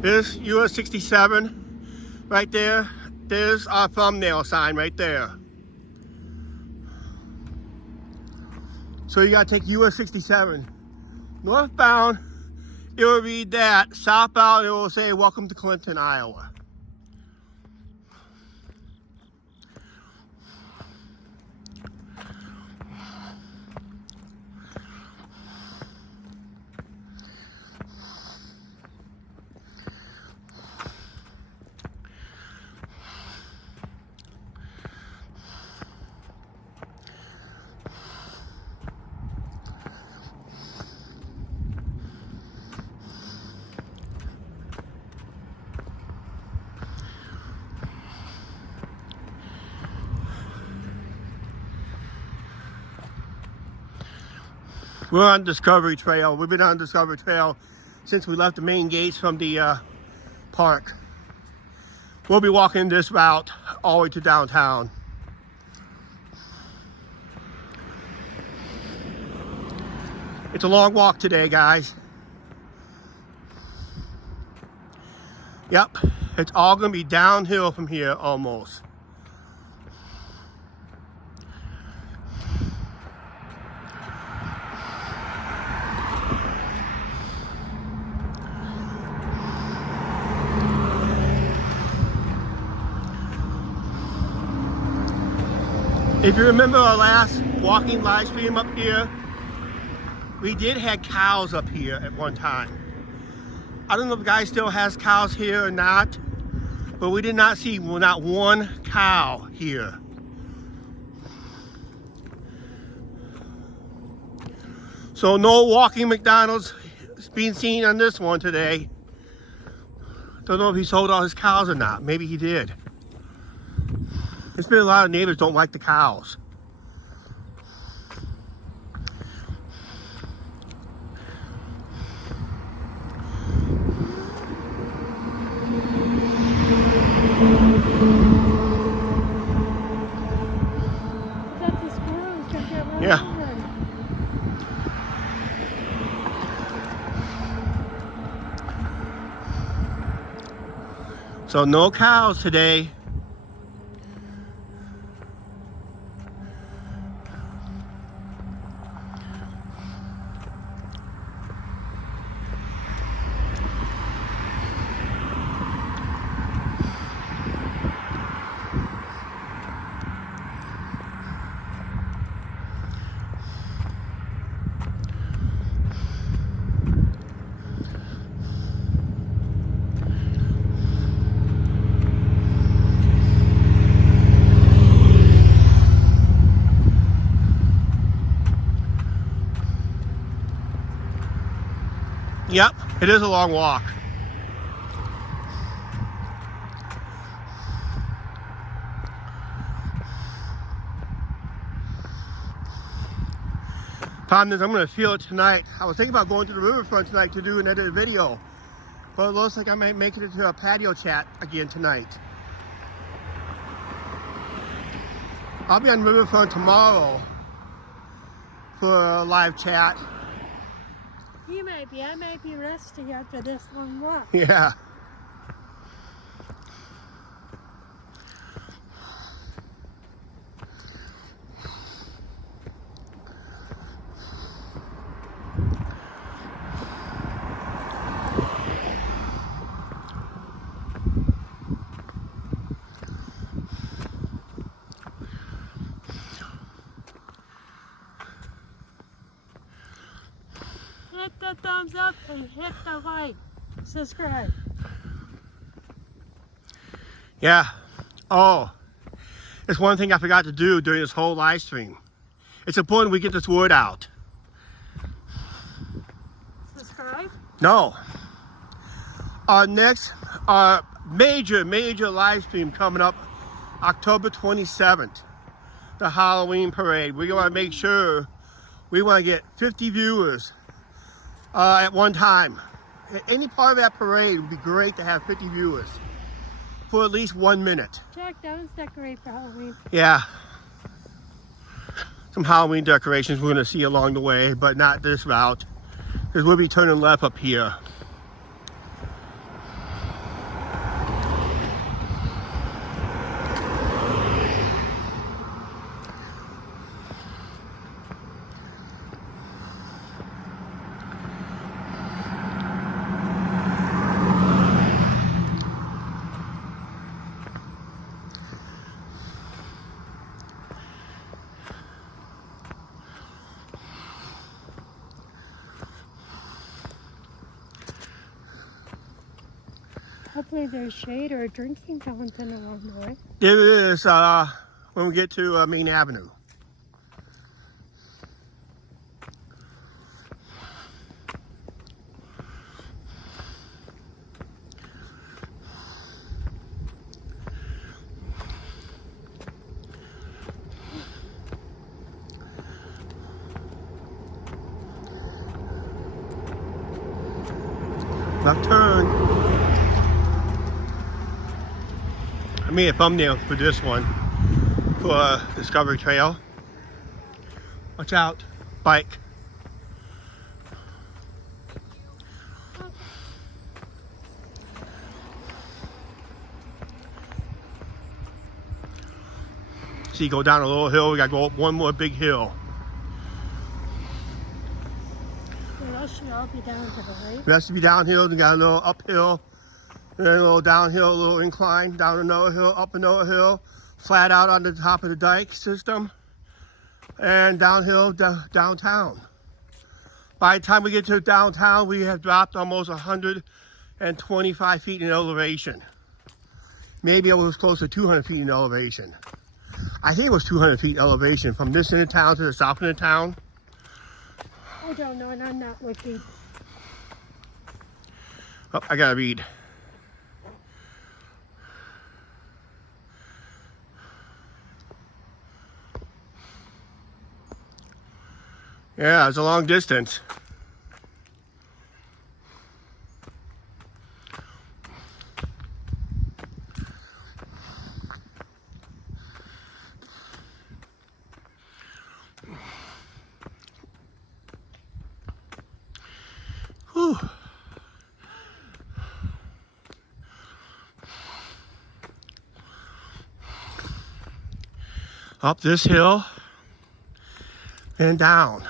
there's US 67 right there. There's our thumbnail sign right there. So you got to take US 67 northbound. It will read that. Southbound, it will say welcome to Clinton, Iowa. We're on Discovery Trail. We've been on Discovery Trail since we left the main gates from the park. We'll be walking this route all the way to downtown. It's a long walk today, guys. Yep, it's all gonna be downhill from here almost. If you remember our last walking live stream up here, we did have cows up here at one time. I don't know if the guy still has cows here or not, but we did not see not one cow here. So no walking McDonald's being seen on this one today. Don't know if he sold all his cows or not. Maybe he did. There's been a lot of neighbors don't like the cows. That's the squirrels. Check that one. Yeah. So no cows today. Yep, it is a long walk. Problem is, I'm going to feel it tonight. I was thinking about going to the riverfront tonight to do an edited video, but it looks like I might make it into a patio chat again tonight. I'll be on the riverfront tomorrow for a live chat. You might be. I might be resting after this long walk. Yeah. Hit the thumbs up and hit the like. Subscribe. Yeah. Oh, it's one thing I forgot to do during this whole live stream. It's important we get this word out. Subscribe? No. Our next major live stream coming up October 27th, the Halloween parade. We want to make sure we want to get 50 viewers at one time. Any part of that parade would be great to have 50 viewers for at least 1 minute. Jack, that was decorate for Halloween. Yeah. Some Halloween decorations we're going to see along the way, but not this route, because we'll be turning left up here. Hopefully there's shade or a drinking fountain along the way. It is when we get to Main Avenue. Left turn. I made a thumbnail for this one, for Discovery Trail. Watch out, bike. See, go down a little hill, we gotta go up one more big hill. Well, that should all be down to the right. It has to be downhill, we got a little uphill, and then a little downhill, a little incline, down another hill, up another hill, flat out on the top of the dike system, and downhill downtown. By the time we get to downtown, we have dropped almost 125 feet in elevation. Maybe it was close to 200 feet in elevation. I think it was 200 feet elevation from this end of town to the south end of town. I don't know, and I'm not looking. Oh, I gotta read. Yeah, it's a long distance. Whew. Up this hill and down.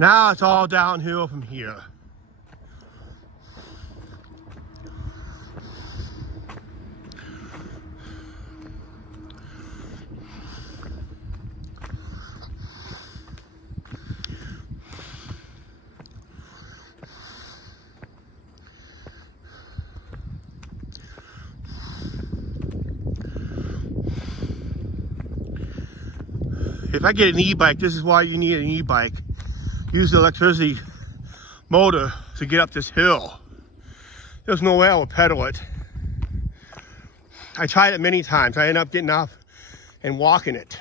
Now it's all downhill from here. if I get an e-bike, this is why you need an e-bike. Use the electricity motor to get up this hill. There's no way I would pedal it. I tried it many times. I ended up getting off and walking it.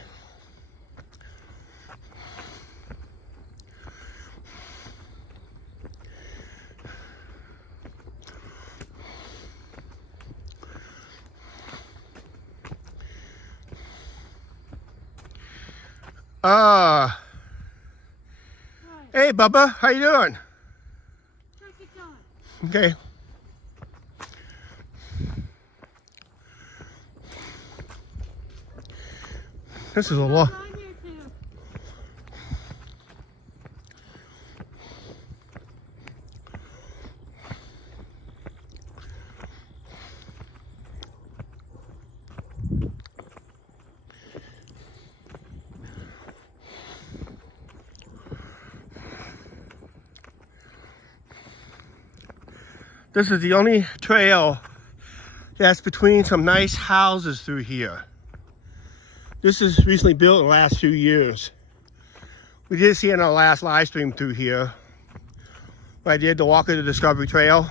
Hey Bubba, how you doing? Okay. This is a lot. This is the only trail that's between some nice houses through here. This is recently built in the last few years. We did see in our last live stream through here, when I did the Walk of the Discovery Trail.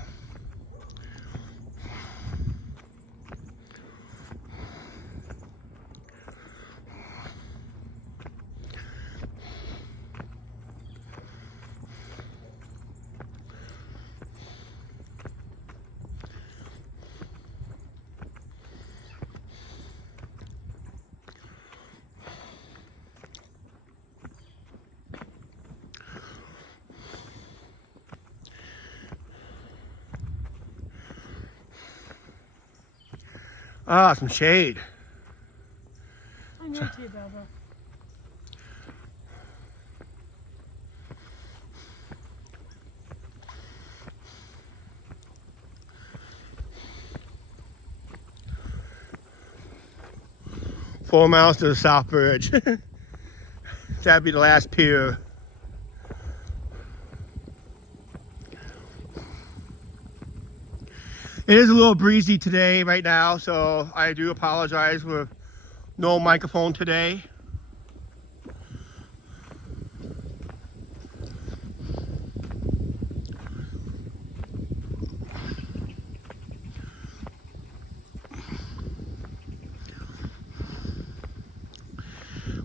Ah, some shade. I need to, Bubba. Four miles to the South Bridge. That'd be the last pier. It is a little breezy today right now, so I do apologize with no microphone today.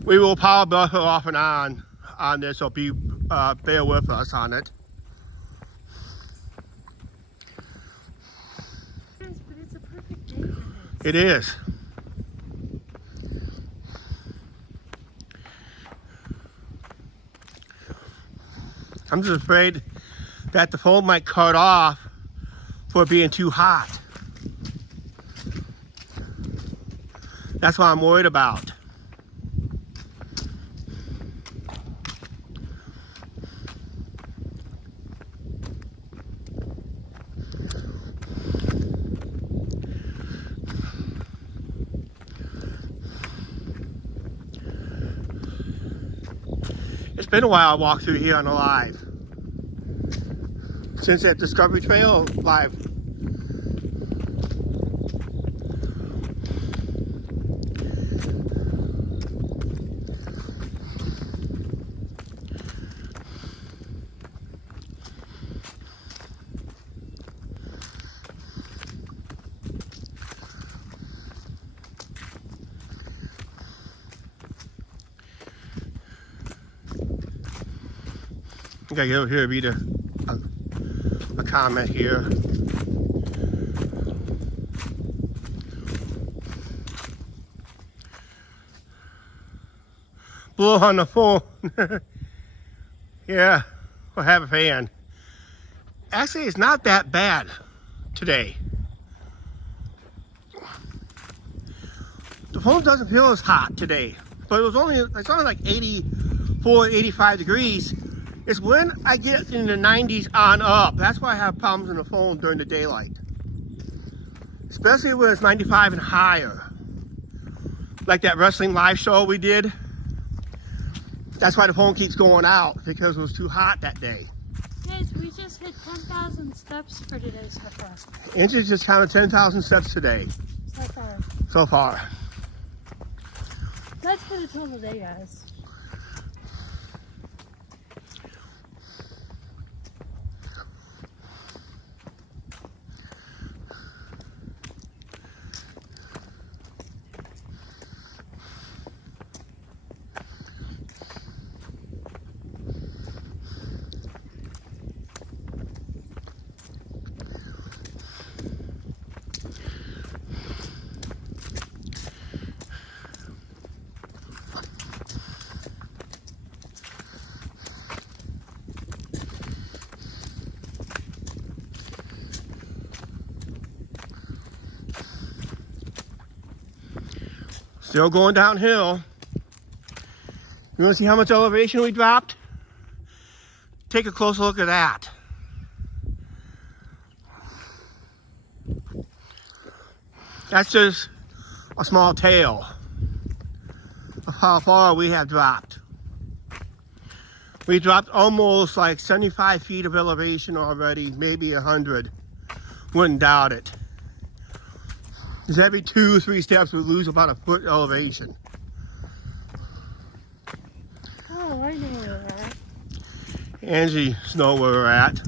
We will power buffer off and on this, so bear with us on it. Yes, but it's a perfect day for this. It is. I'm just afraid that the phone might cut off for being too hot. That's what I'm worried about. It's been a while I walked through here on a live. Since that Discovery Trail live. I gotta get over here and read a comment here. Blow on the phone. Yeah, we'll have a fan. Actually, it's not that bad today. The phone doesn't feel as hot today, but it's only like 84, 85 degrees. It's when I get in the 90s on up. That's why I have problems in the phone during the daylight. Especially when it's 95 and higher. Like that wrestling live show we did. That's why the phone keeps going out, because it was too hot that day. Guys, we just hit 10,000 steps for today so far. Inches just counted 10,000 steps today. So far. So far. That's for the total day, guys. Still going downhill. You want to see how much elevation we dropped? Take a closer look at that. That's just a small tail of how far we have dropped. We dropped almost like 75 feet of elevation already, maybe 100. Wouldn't doubt it. Because every 2 or 3 steps we lose about a foot elevation. Oh, I know where we're at. Angie knows where we're at.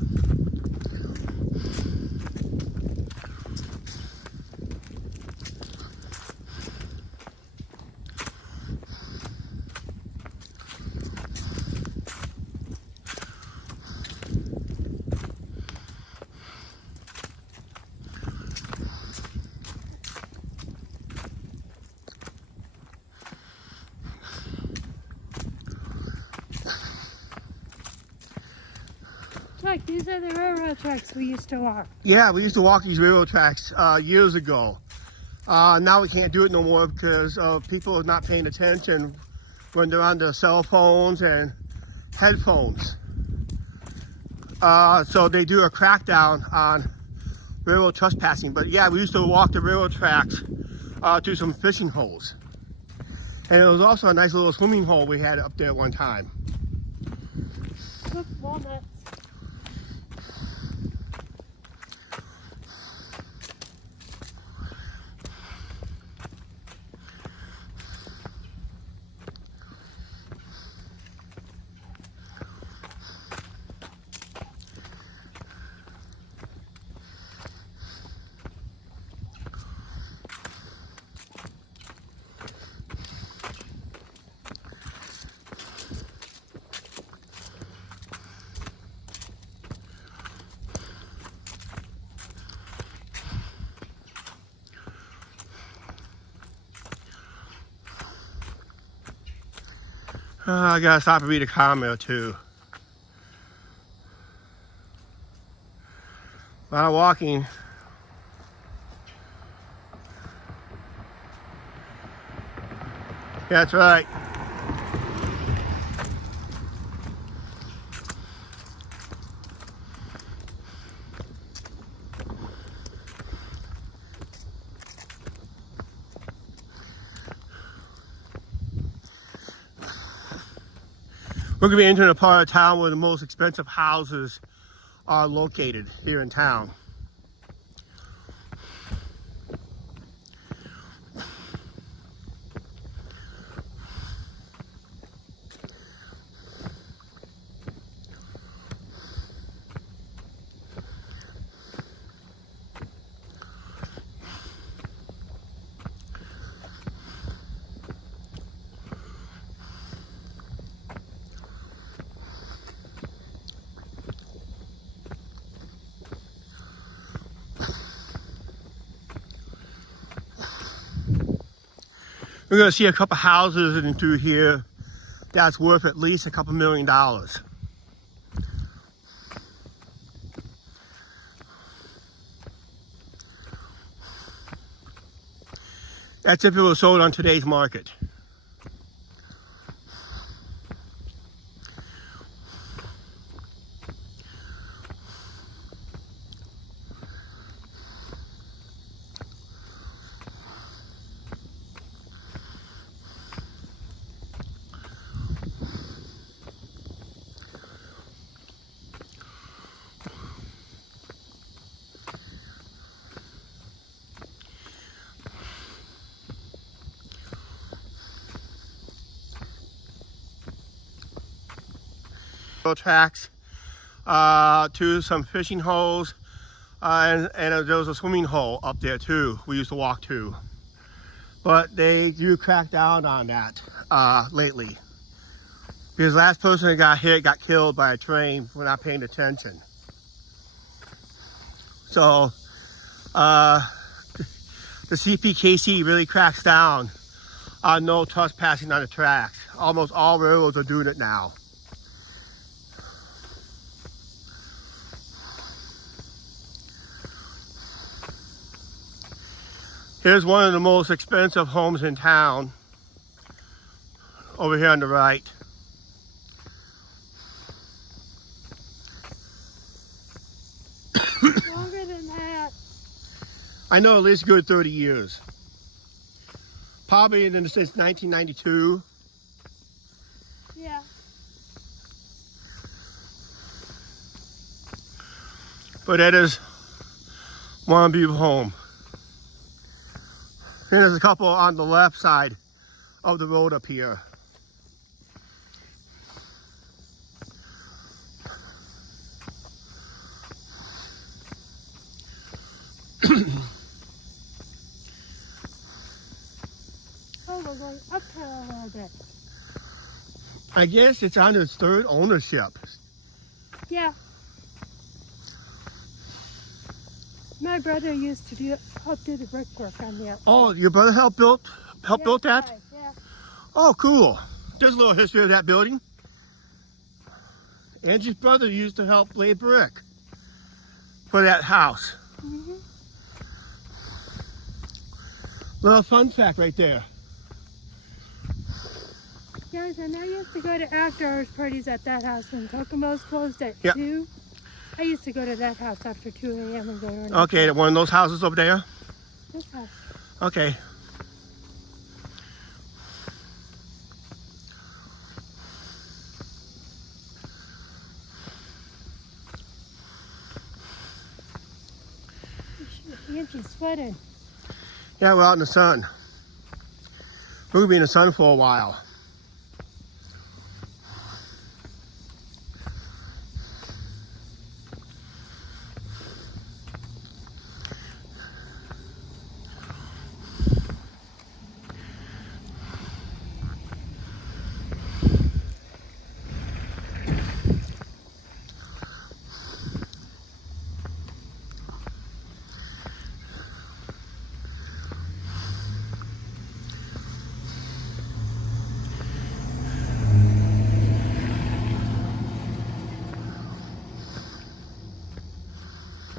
Look, these are the railroad tracks we used to walk. Yeah, we used to walk these railroad tracks years ago. Now we can't do it no more because of people not paying attention when they're on their cell phones and headphones. So they do a crackdown on railroad trespassing. But yeah, we used to walk the railroad tracks to some fishing holes. And it was also a nice little swimming hole we had up there one time. Look, walnuts. I gotta stop and read a comment or two. A lot of walking. That's right. We're going to be entering a part of town where the most expensive houses are located here in town. We're going to see a couple houses in through here that's worth at least a couple $1 million. That's if it was sold on today's market. Tracks to some fishing holes and there was a swimming hole up there too we used to walk to, but they do crack down on that lately because the last person that got hit got killed by a train for not paying attention. So the CPKC really cracks down on no trespassing on the tracks. Almost all railroads are doing it now. Here's one of the most expensive homes in town. Over here on the right. Longer than that. I know at least a good 30 years. Probably since 1992. Yeah. But that is one beautiful home. And there's a couple on the left side of the road up here. Oh, we're going uphill a little bit. I guess it's on its third ownership. Yeah. My brother used to help do the brickwork on the outside. Oh, your brother helped build that? Right, yeah. Oh, cool. There's a little history of that building. Angie's brother used to help lay brick for that house. Mm-hmm. Little fun fact right there. Guys, and I used to go to after-hours parties at that house when Kokomo's closed at Yep. 2. I used to go to that house after 2 a.m. and go to another Okay, one of those houses over there? This house. Okay. Angie's sweating. Yeah, we're out in the sun. We're gonna be in the sun for a while.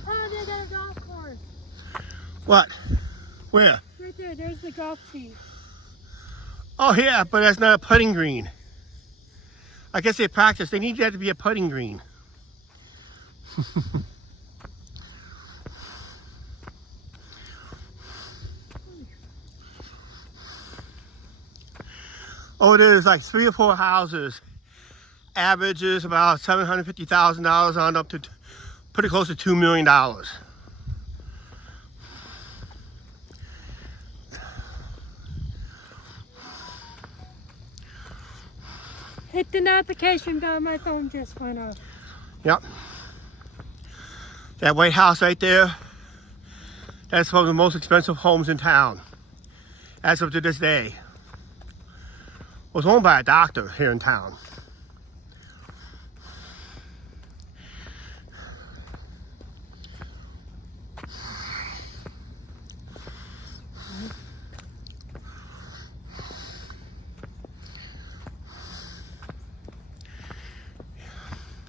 Oh, there's a golf course. What? Where? Right there, there's the golf tee. Oh yeah, but that's not a putting green. I guess they practice. They need that to be a putting green. Oh, there's like 3 or 4 houses. Averages about $750,000 on up to pretty close to $2 million. Hit the notification bell, my phone just went off. Yep. That white house right there, that's one of the most expensive homes in town, as of to this day. It was owned by a doctor here in town.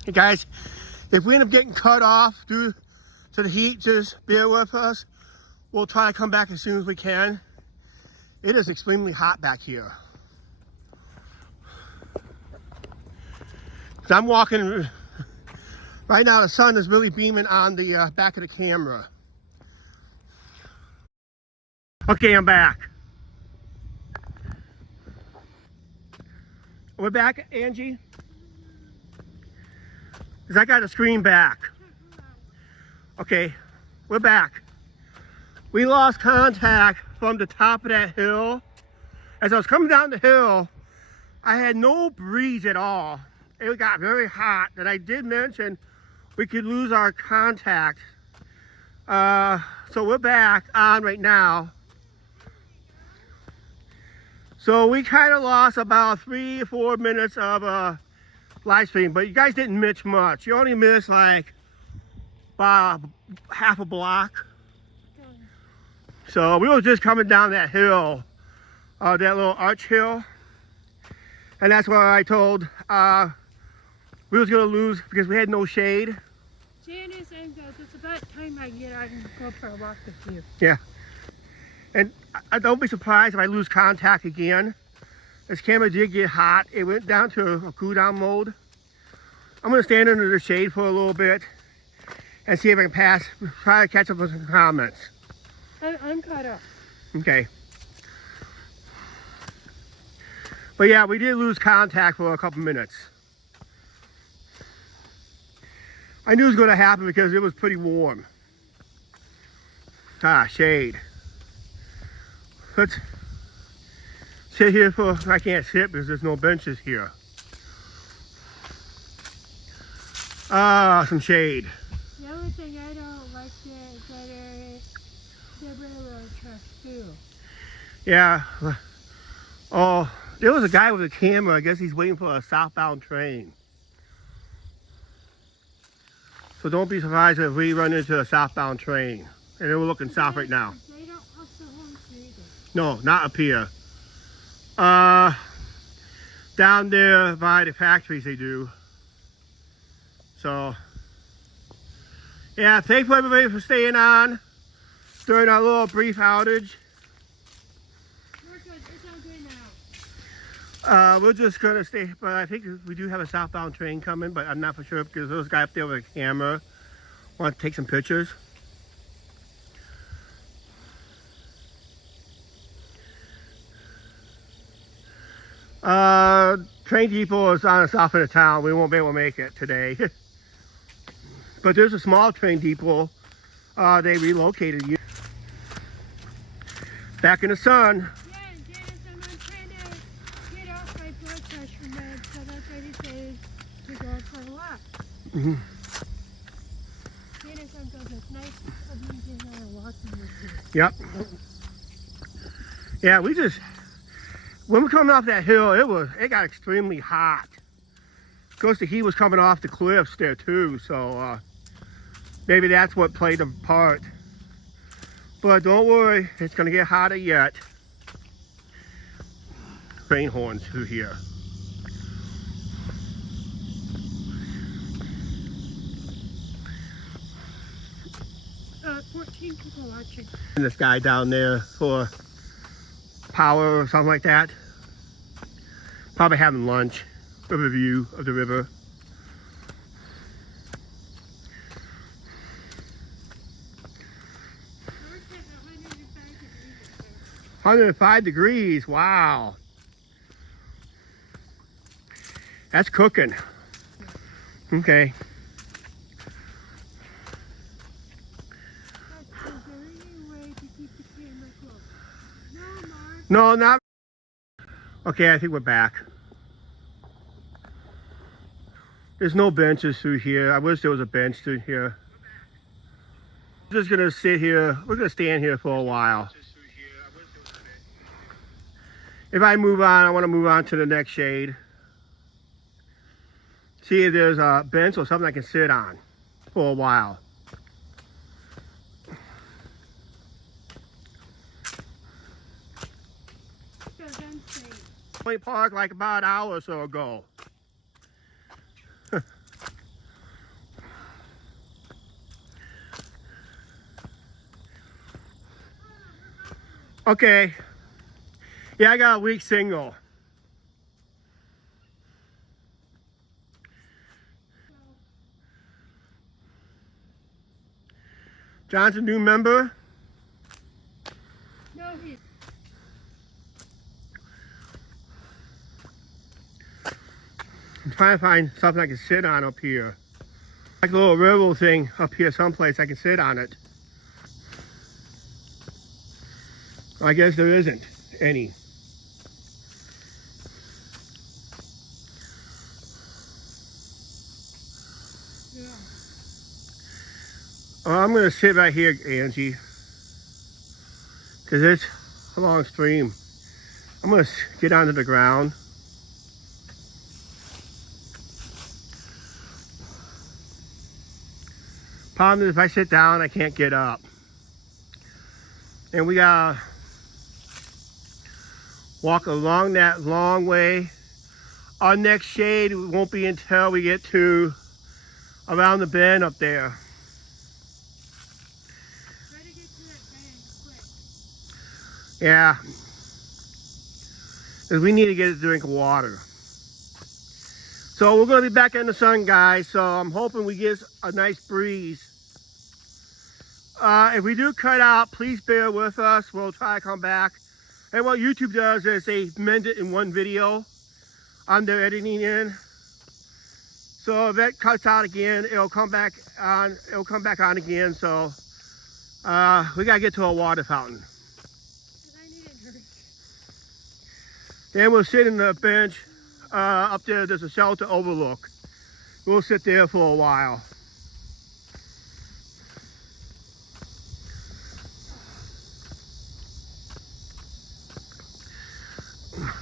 Hey guys, if we end up getting cut off due to the heat, just bear with us. We'll try to come back as soon as we can. It is extremely hot back here. I'm walking, right now the sun is really beaming on the back of the camera. Okay, I'm back. We're back, Angie? Because I got the screen back. Okay, we're back. We lost contact from the top of that hill. As I was coming down the hill, I had no breeze at all. It got very hot, and I did mention we could lose our contact. So we're back on right now. So we kind of lost about 3 or 4 minutes of live stream, but you guys didn't miss much. You only missed like half a block. So we were just coming down that hill, that little arch hill, and that's where I told we was gonna lose because we had no shade. Janice and goes, it's about time I get out and go for a walk with you. Yeah. And I don't be surprised if I lose contact again. This camera did get hot. It went down to a cool down mode. I'm gonna stand under the shade for a little bit and see if I can try to catch up with some comments. I'm caught up. Okay. But yeah, we did lose contact for a couple minutes. I knew it was gonna happen because it was pretty warm. Ah, shade. Let's sit here for, I can't sit because there's no benches here. Ah, some shade. The only thing I don't like is that area, the railroad tracks too. Yeah. Oh, there was a guy with a camera. I guess he's waiting for a southbound train. So don't be surprised if we run into a southbound train. And we're looking south right now. They don't have the homes either. No, not up here. Down there by the factories they do. So, yeah, thanks for everybody for staying on during our little brief outage. We're good. It's all good now. We're just gonna stay, but I think we do have a southbound train coming, but I'm not for sure because those guys up there with a camera want to take some pictures. Train depot is on the south end of town. We won't be able to make it today. But there's a small train depot. They relocated you. Back in the sun. Yeah, and Dennis, I'm trying to get off my blood pressure meds, so that's why he says to go for a walk. Mm-hmm. Dennis, I'm going, it's nice of me getting on a walking with you. Yep. Yeah, when we're coming off that hill, it got extremely hot. Of course, the heat was coming off the cliffs there too, so maybe that's what played a part. But don't worry, it's gonna get hotter yet. Train horns through here. 14 people watching. And this guy down there for power or something like that. Probably having lunch with a view of the river. We're sitting at 105 degrees. 105 degrees, wow. That's cooking. Okay. Is there any way to keep the camera close? No, Mark. No, not. Okay, I think we're back. There's no benches through here. I wish there was a bench through here. We're just gonna sit here. We're gonna stand here for a while. If I move on, I want to move on to the next shade. See if there's a bench or something I can sit on for a while. We parked like about an hour or so ago. Okay. Yeah, I got a weak signal. John's a new member. No, he's. I'm trying to find something I can sit on up here. Like a little river thing up here someplace I can sit on it. I guess there isn't any. Yeah. I'm gonna sit right here, Angie, because it's a long stream. I'm gonna get onto the ground. Problem is, if I sit down, I can't get up. And we gotta walk along that long way. Our next shade won't be until we get to around the bend up there. Try to get to that bend quick. Yeah. Because we need to get a drink of water. So we're going to be back in the sun, guys. So I'm hoping we get a nice breeze. If we do cut out, please bear with us. We'll try to come back. And what YouTube does is they mend it in one video on their editing in. So if that cuts out again, it'll come back on. It'll come back on again. So we gotta get to a water fountain. I need a drink. Then we'll sit in the bench up there. There's a shelter overlook. We'll sit there for a while.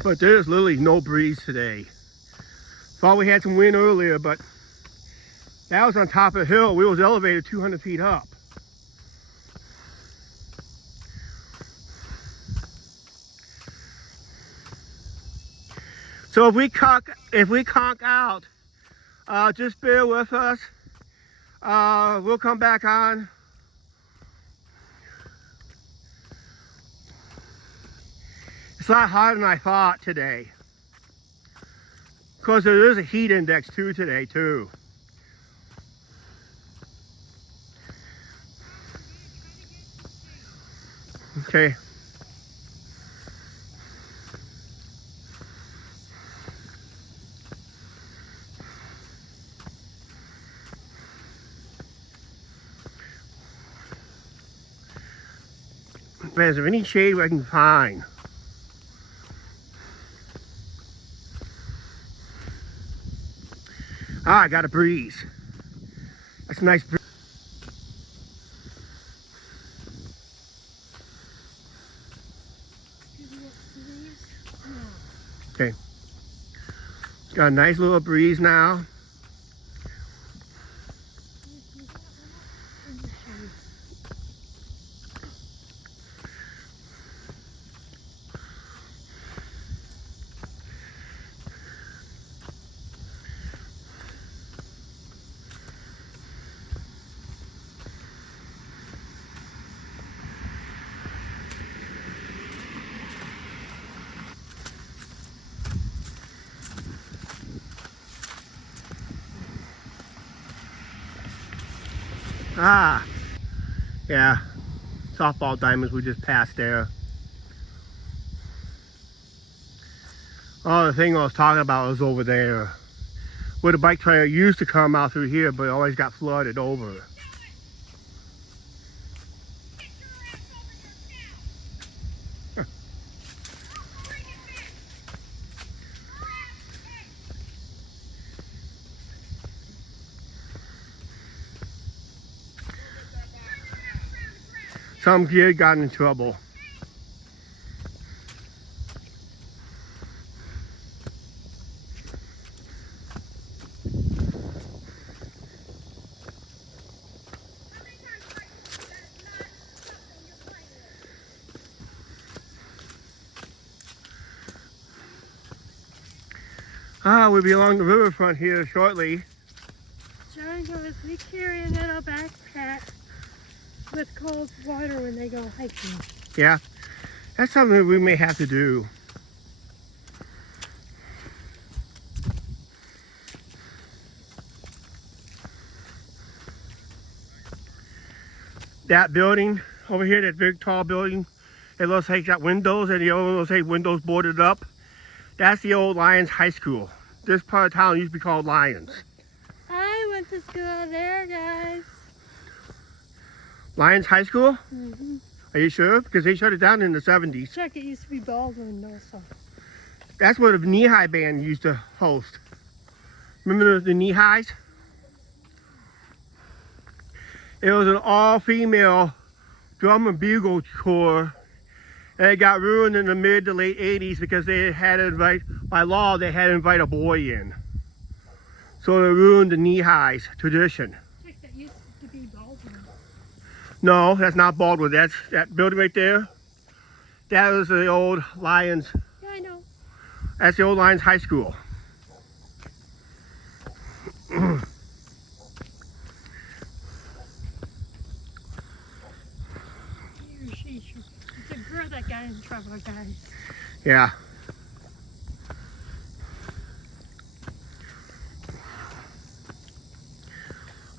But there's literally no breeze today. Thought we had some wind earlier, but that was on top of a hill. We was elevated 200 feet up. So if we conk out, just bear with us. We'll come back on. It's a lot hotter than I thought today. Because there is a heat index too today too. Okay. Man, is there any shade I can find? Ah, I got a breeze. That's a nice breeze. Okay. Got a nice little breeze now. Ah, yeah, softball diamonds we just passed there. Oh, the thing I was talking about was over there, where the bike trail used to come out through here, but it always got flooded over. Some kid got in trouble. We'll be along the riverfront here shortly. John goes, we carry a little backpack with cold water when they go hiking. Yeah, that's something that we may have to do. That building over here, that big tall building, it looks like it's got windows, and the other one looks like windows boarded up. That's the old Lyons High School. This part of town used to be called Lyons. I went to school there, guys. Lyons High School? Mm-hmm. Are you sure? Because they shut it down in the 70s. Check, it used to be Baldwin also. That's where the Knee High Band used to host. Remember the Knee Highs? It was an all-female drum and bugle corps, and it got ruined in the mid to late 80s because they had to invite, by law, they had to invite a boy in. So they ruined the Knee Highs tradition. Check, that used to be Baldwin. No, that's not Baldwin. That's that building right there. That was the old Lyons. Yeah, I know. That's the old Lyons High School. It's a part that got in trouble, guys. Yeah.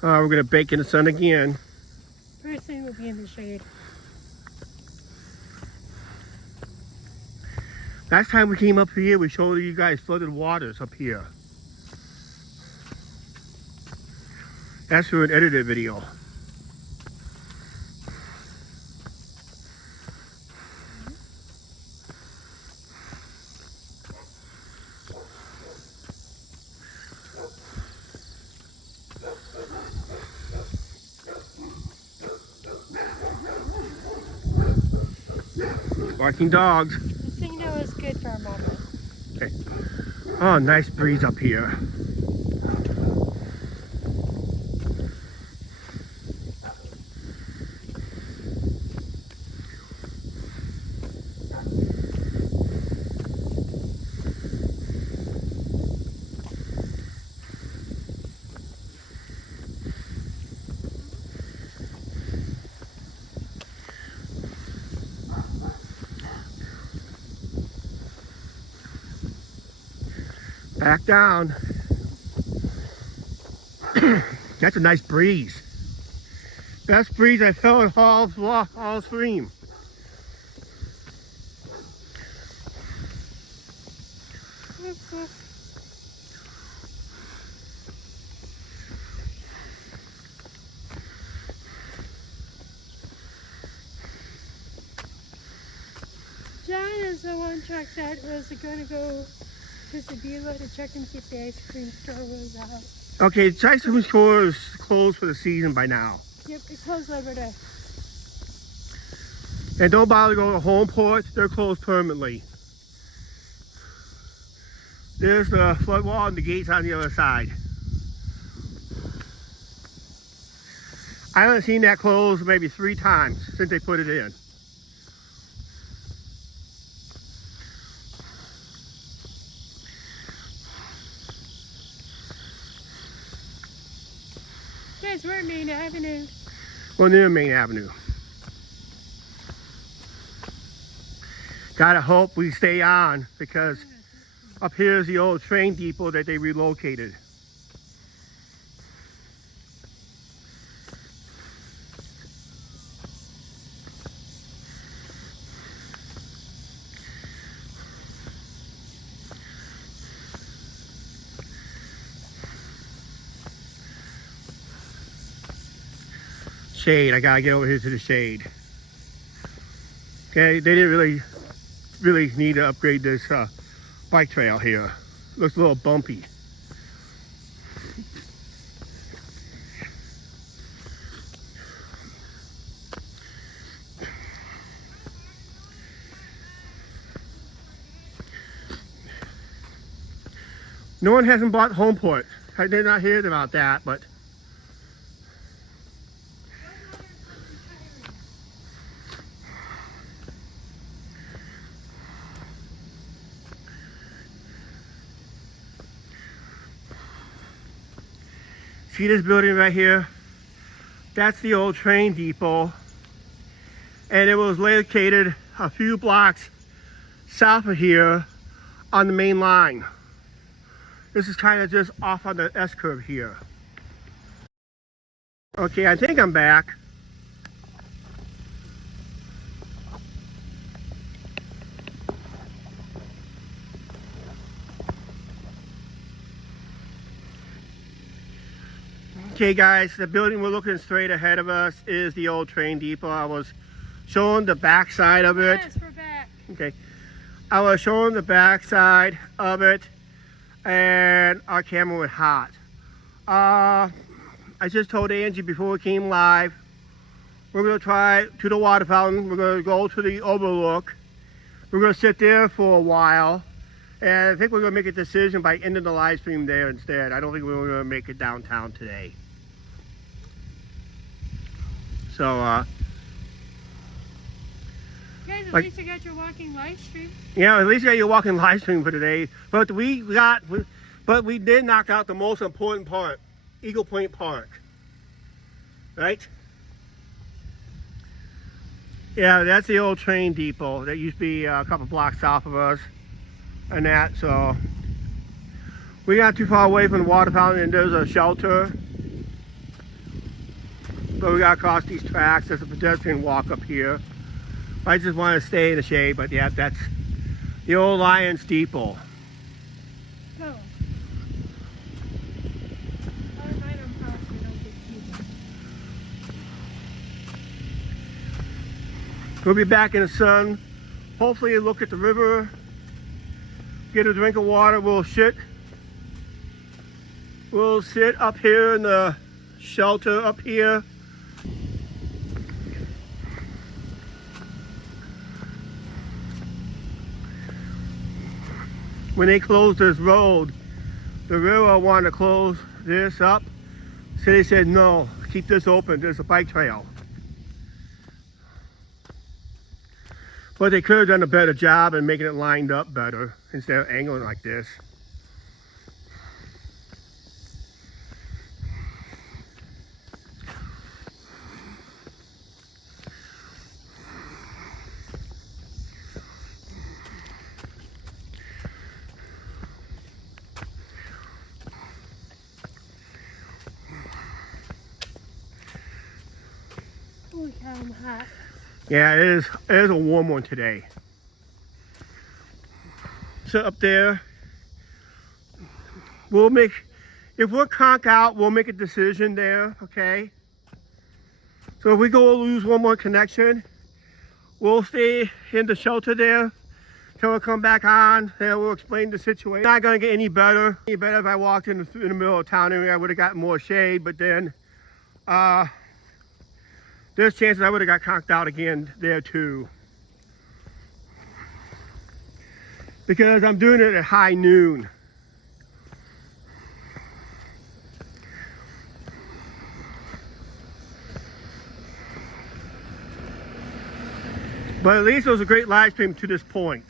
We're gonna bake in the sun again. First thing will be in the shade. Last time we came up here, we showed you guys flooded waters up here. That's for an edited video. Barking dogs. This thing though is good for a moment. Okay. Oh, nice breeze up here. Back down. That's a nice breeze. Best breeze I felt in Hall Stream. John is the one truck that was going to go to Sabila to check and see if the ice cream store was out. Okay, the ice cream store is closed for the season by now. Yep, it closed over there. And don't bother to go to Homeport, they're closed permanently. There's the flood wall and the gates on the other side. I haven't seen that closed maybe 3 times since they put it in. Guys, we're at Main Avenue. Well, near Main Avenue. Gotta hope we stay on because up here is the old train depot that they relocated. Shade, I gotta get over here to the shade. Okay, they didn't really need to upgrade this bike trail here. Looks a little bumpy. No one hasn't bought Homeport. I did not hear about that, but see this building right here? That's the old train depot. And it was located a few blocks south of here on the main line. This is kind of just off on the S-curve here. Okay, I think I'm back. Okay guys, the building we're looking straight ahead of us is the old train depot. I was showing the back side of it. Yes, we're back. Okay. I was showing the back side of it and our camera went hot. I just told Angie before we came live, we're gonna try to the water fountain. We're gonna go to the Overlook. We're gonna sit there for a while. And I think we're gonna make a decision by ending the live stream there instead. I don't think we're gonna make it downtown today. So, Guys, at like, least you got your walking live stream. yeah, at least you got your walking live stream for today. But we did knock out the most important part, Eagle Point Park. Right? Yeah, that's the old train depot. That used to be a couple blocks south of us and that, so we got too far away from the water fountain and there's a shelter. So we gotta cross these tracks. There's a pedestrian walk up here. I just want to stay in the shade, but yeah, that's the old Lions Depot. Go. I remind them how we don't get heated. We'll be back in the sun. Hopefully look at the river, get a drink of water. We'll sit up here in the shelter up here. When they closed this road, the railroad wanted to close this up. So they said, no, keep this open. There's a bike trail. But they could have done a better job in making it lined up better instead of angling like this. Holy cow, I'm hot. Yeah, it is a warm one today. So up there, we'll make, if we're conk out, we'll make a decision there, okay? So if we go lose one more connection, we'll stay in the shelter there till we come back on, and we'll explain the situation. Not gonna get any better. If I walked in the middle of town area, I would have gotten more shade, but then there's chances I would have got conked out again there too. Because I'm doing it at high noon. But at least it was a great live stream to this point.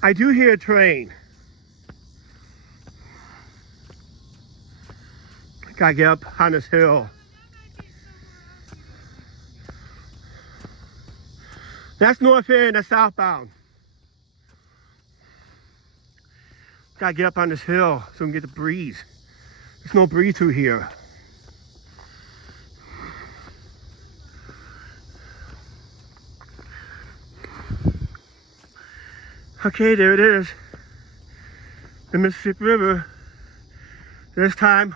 I do hear a train. Gotta get up on this hill. That's north end, that's southbound. Gotta get up on this hill so we can get the breeze. There's no breeze through here. Okay, there it is. The Mississippi River. This time,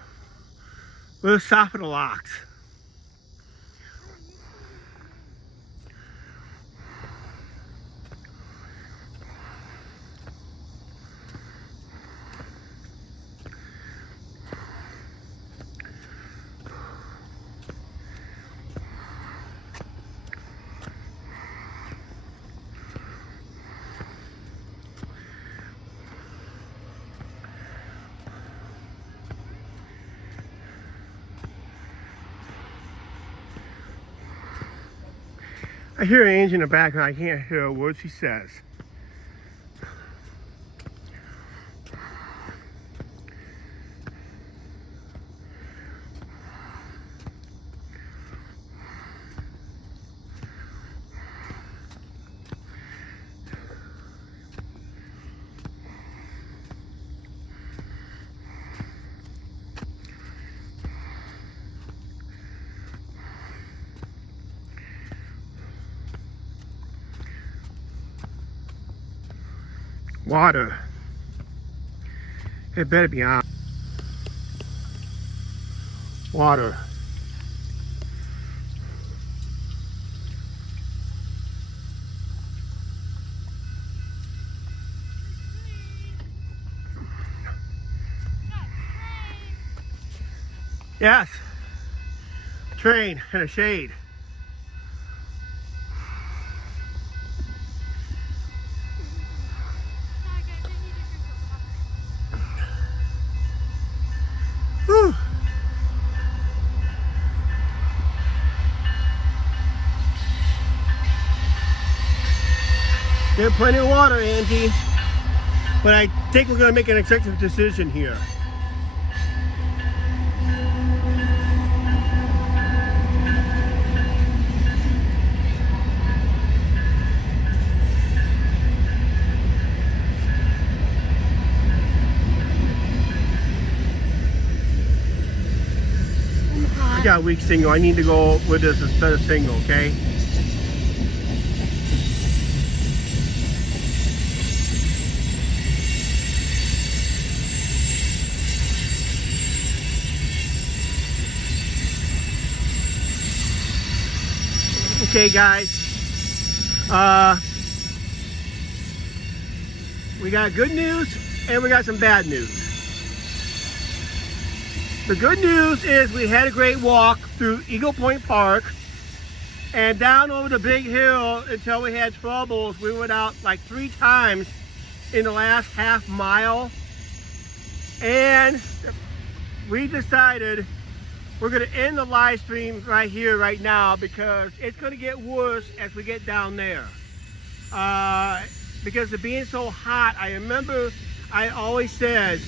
we're south of the locks. I hear an engine in the background. I can't hear a word she says. Water. It better be on. Water. Yes. Train in a shade. Whew. There's plenty of water, Angie. But I think we're gonna make an executive decision here. I got a weak single. I need to go with this instead of single, okay? Okay, guys. We got good news and we got some bad news. The good news is we had a great walk through Eagle Point Park and down over the big hill until we had troubles. We went out like 3 times in the last half mile, and we decided we're going to end the live stream right here, right now, because it's going to get worse as we get down there. Because of being so hot, I remember I always said,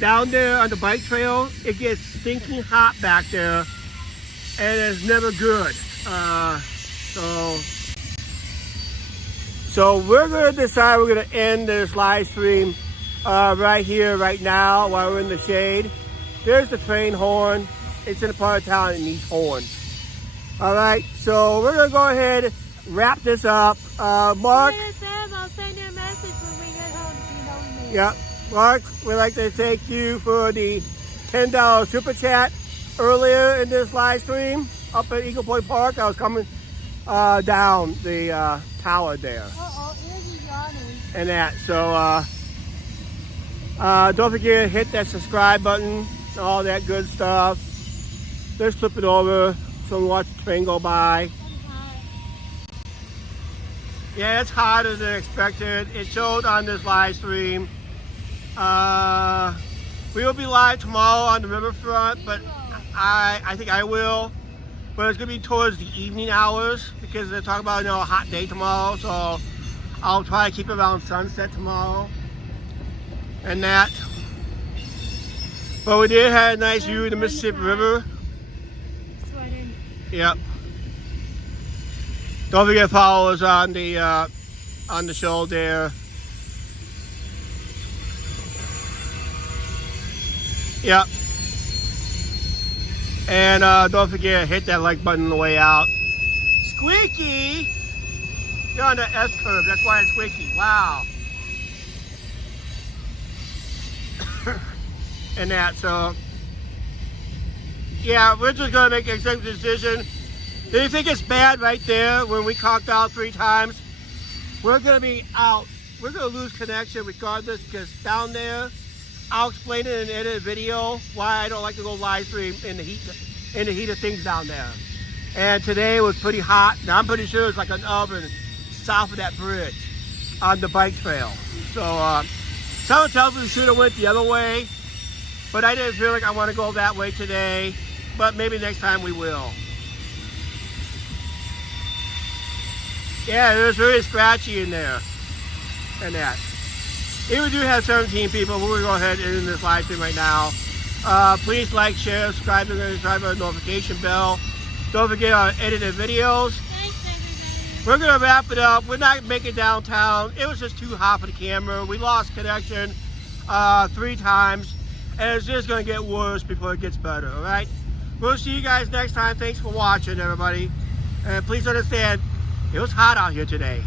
down there on the bike trail, it gets stinking hot back there, and it's never good. So we're going to decide we're going to end this live stream right here, right now, while we're in the shade. There's the train horn. It's in a part of town that needs horns. All right, so we're going to go ahead and wrap this up. Mark? I'll send you a message when we get home so you know we made it. Yeah. Mark, we'd like to thank you for the $10 super chat earlier in this live stream up at Eagle Point Park. I was coming down the tower there. Here's Johnny. And that. So don't forget to hit that subscribe button, all that good stuff. Let's flip it over so we watch the train go by. Yeah, it's hotter than expected. It showed on this live stream. We will be live tomorrow on the riverfront, but I think I will. But it's gonna be towards the evening hours because they're talking about, you know, a hot day tomorrow. So I'll try to keep it around sunset tomorrow and that. But we did have a nice view of the Mississippi River. Sweating. Yep. Don't forget to follow us on the show there. Yep. And don't forget to hit that like button on the way out. Squeaky! You're on the S curve, that's why it's squeaky. Wow. And that, so yeah, we're just gonna make an executive decision. If you think it's bad right there when we conked out 3 times, we're gonna be out. We're gonna lose connection regardless, because down there, I'll explain it in an edited video why I don't like to go live stream in the heat of things down there. And today was pretty hot, and I'm pretty sure it's like an oven south of that bridge on the bike trail. So someone tells me we should have went the other way, but I didn't feel like I want to go that way today. But maybe next time we will. Yeah, it was really scratchy in there, and that. If we do have 17 people, we're going to go ahead and end this live stream right now. Please like, share, subscribe, and subscribe our notification bell. Don't forget our edited videos. Thanks, everybody. We're going to wrap it up. We're not making downtown. It was just too hot for the camera. We lost connection 3 times, and it's just going to get worse before it gets better, all right? We'll see you guys next time. Thanks for watching, everybody. And please understand, it was hot out here today.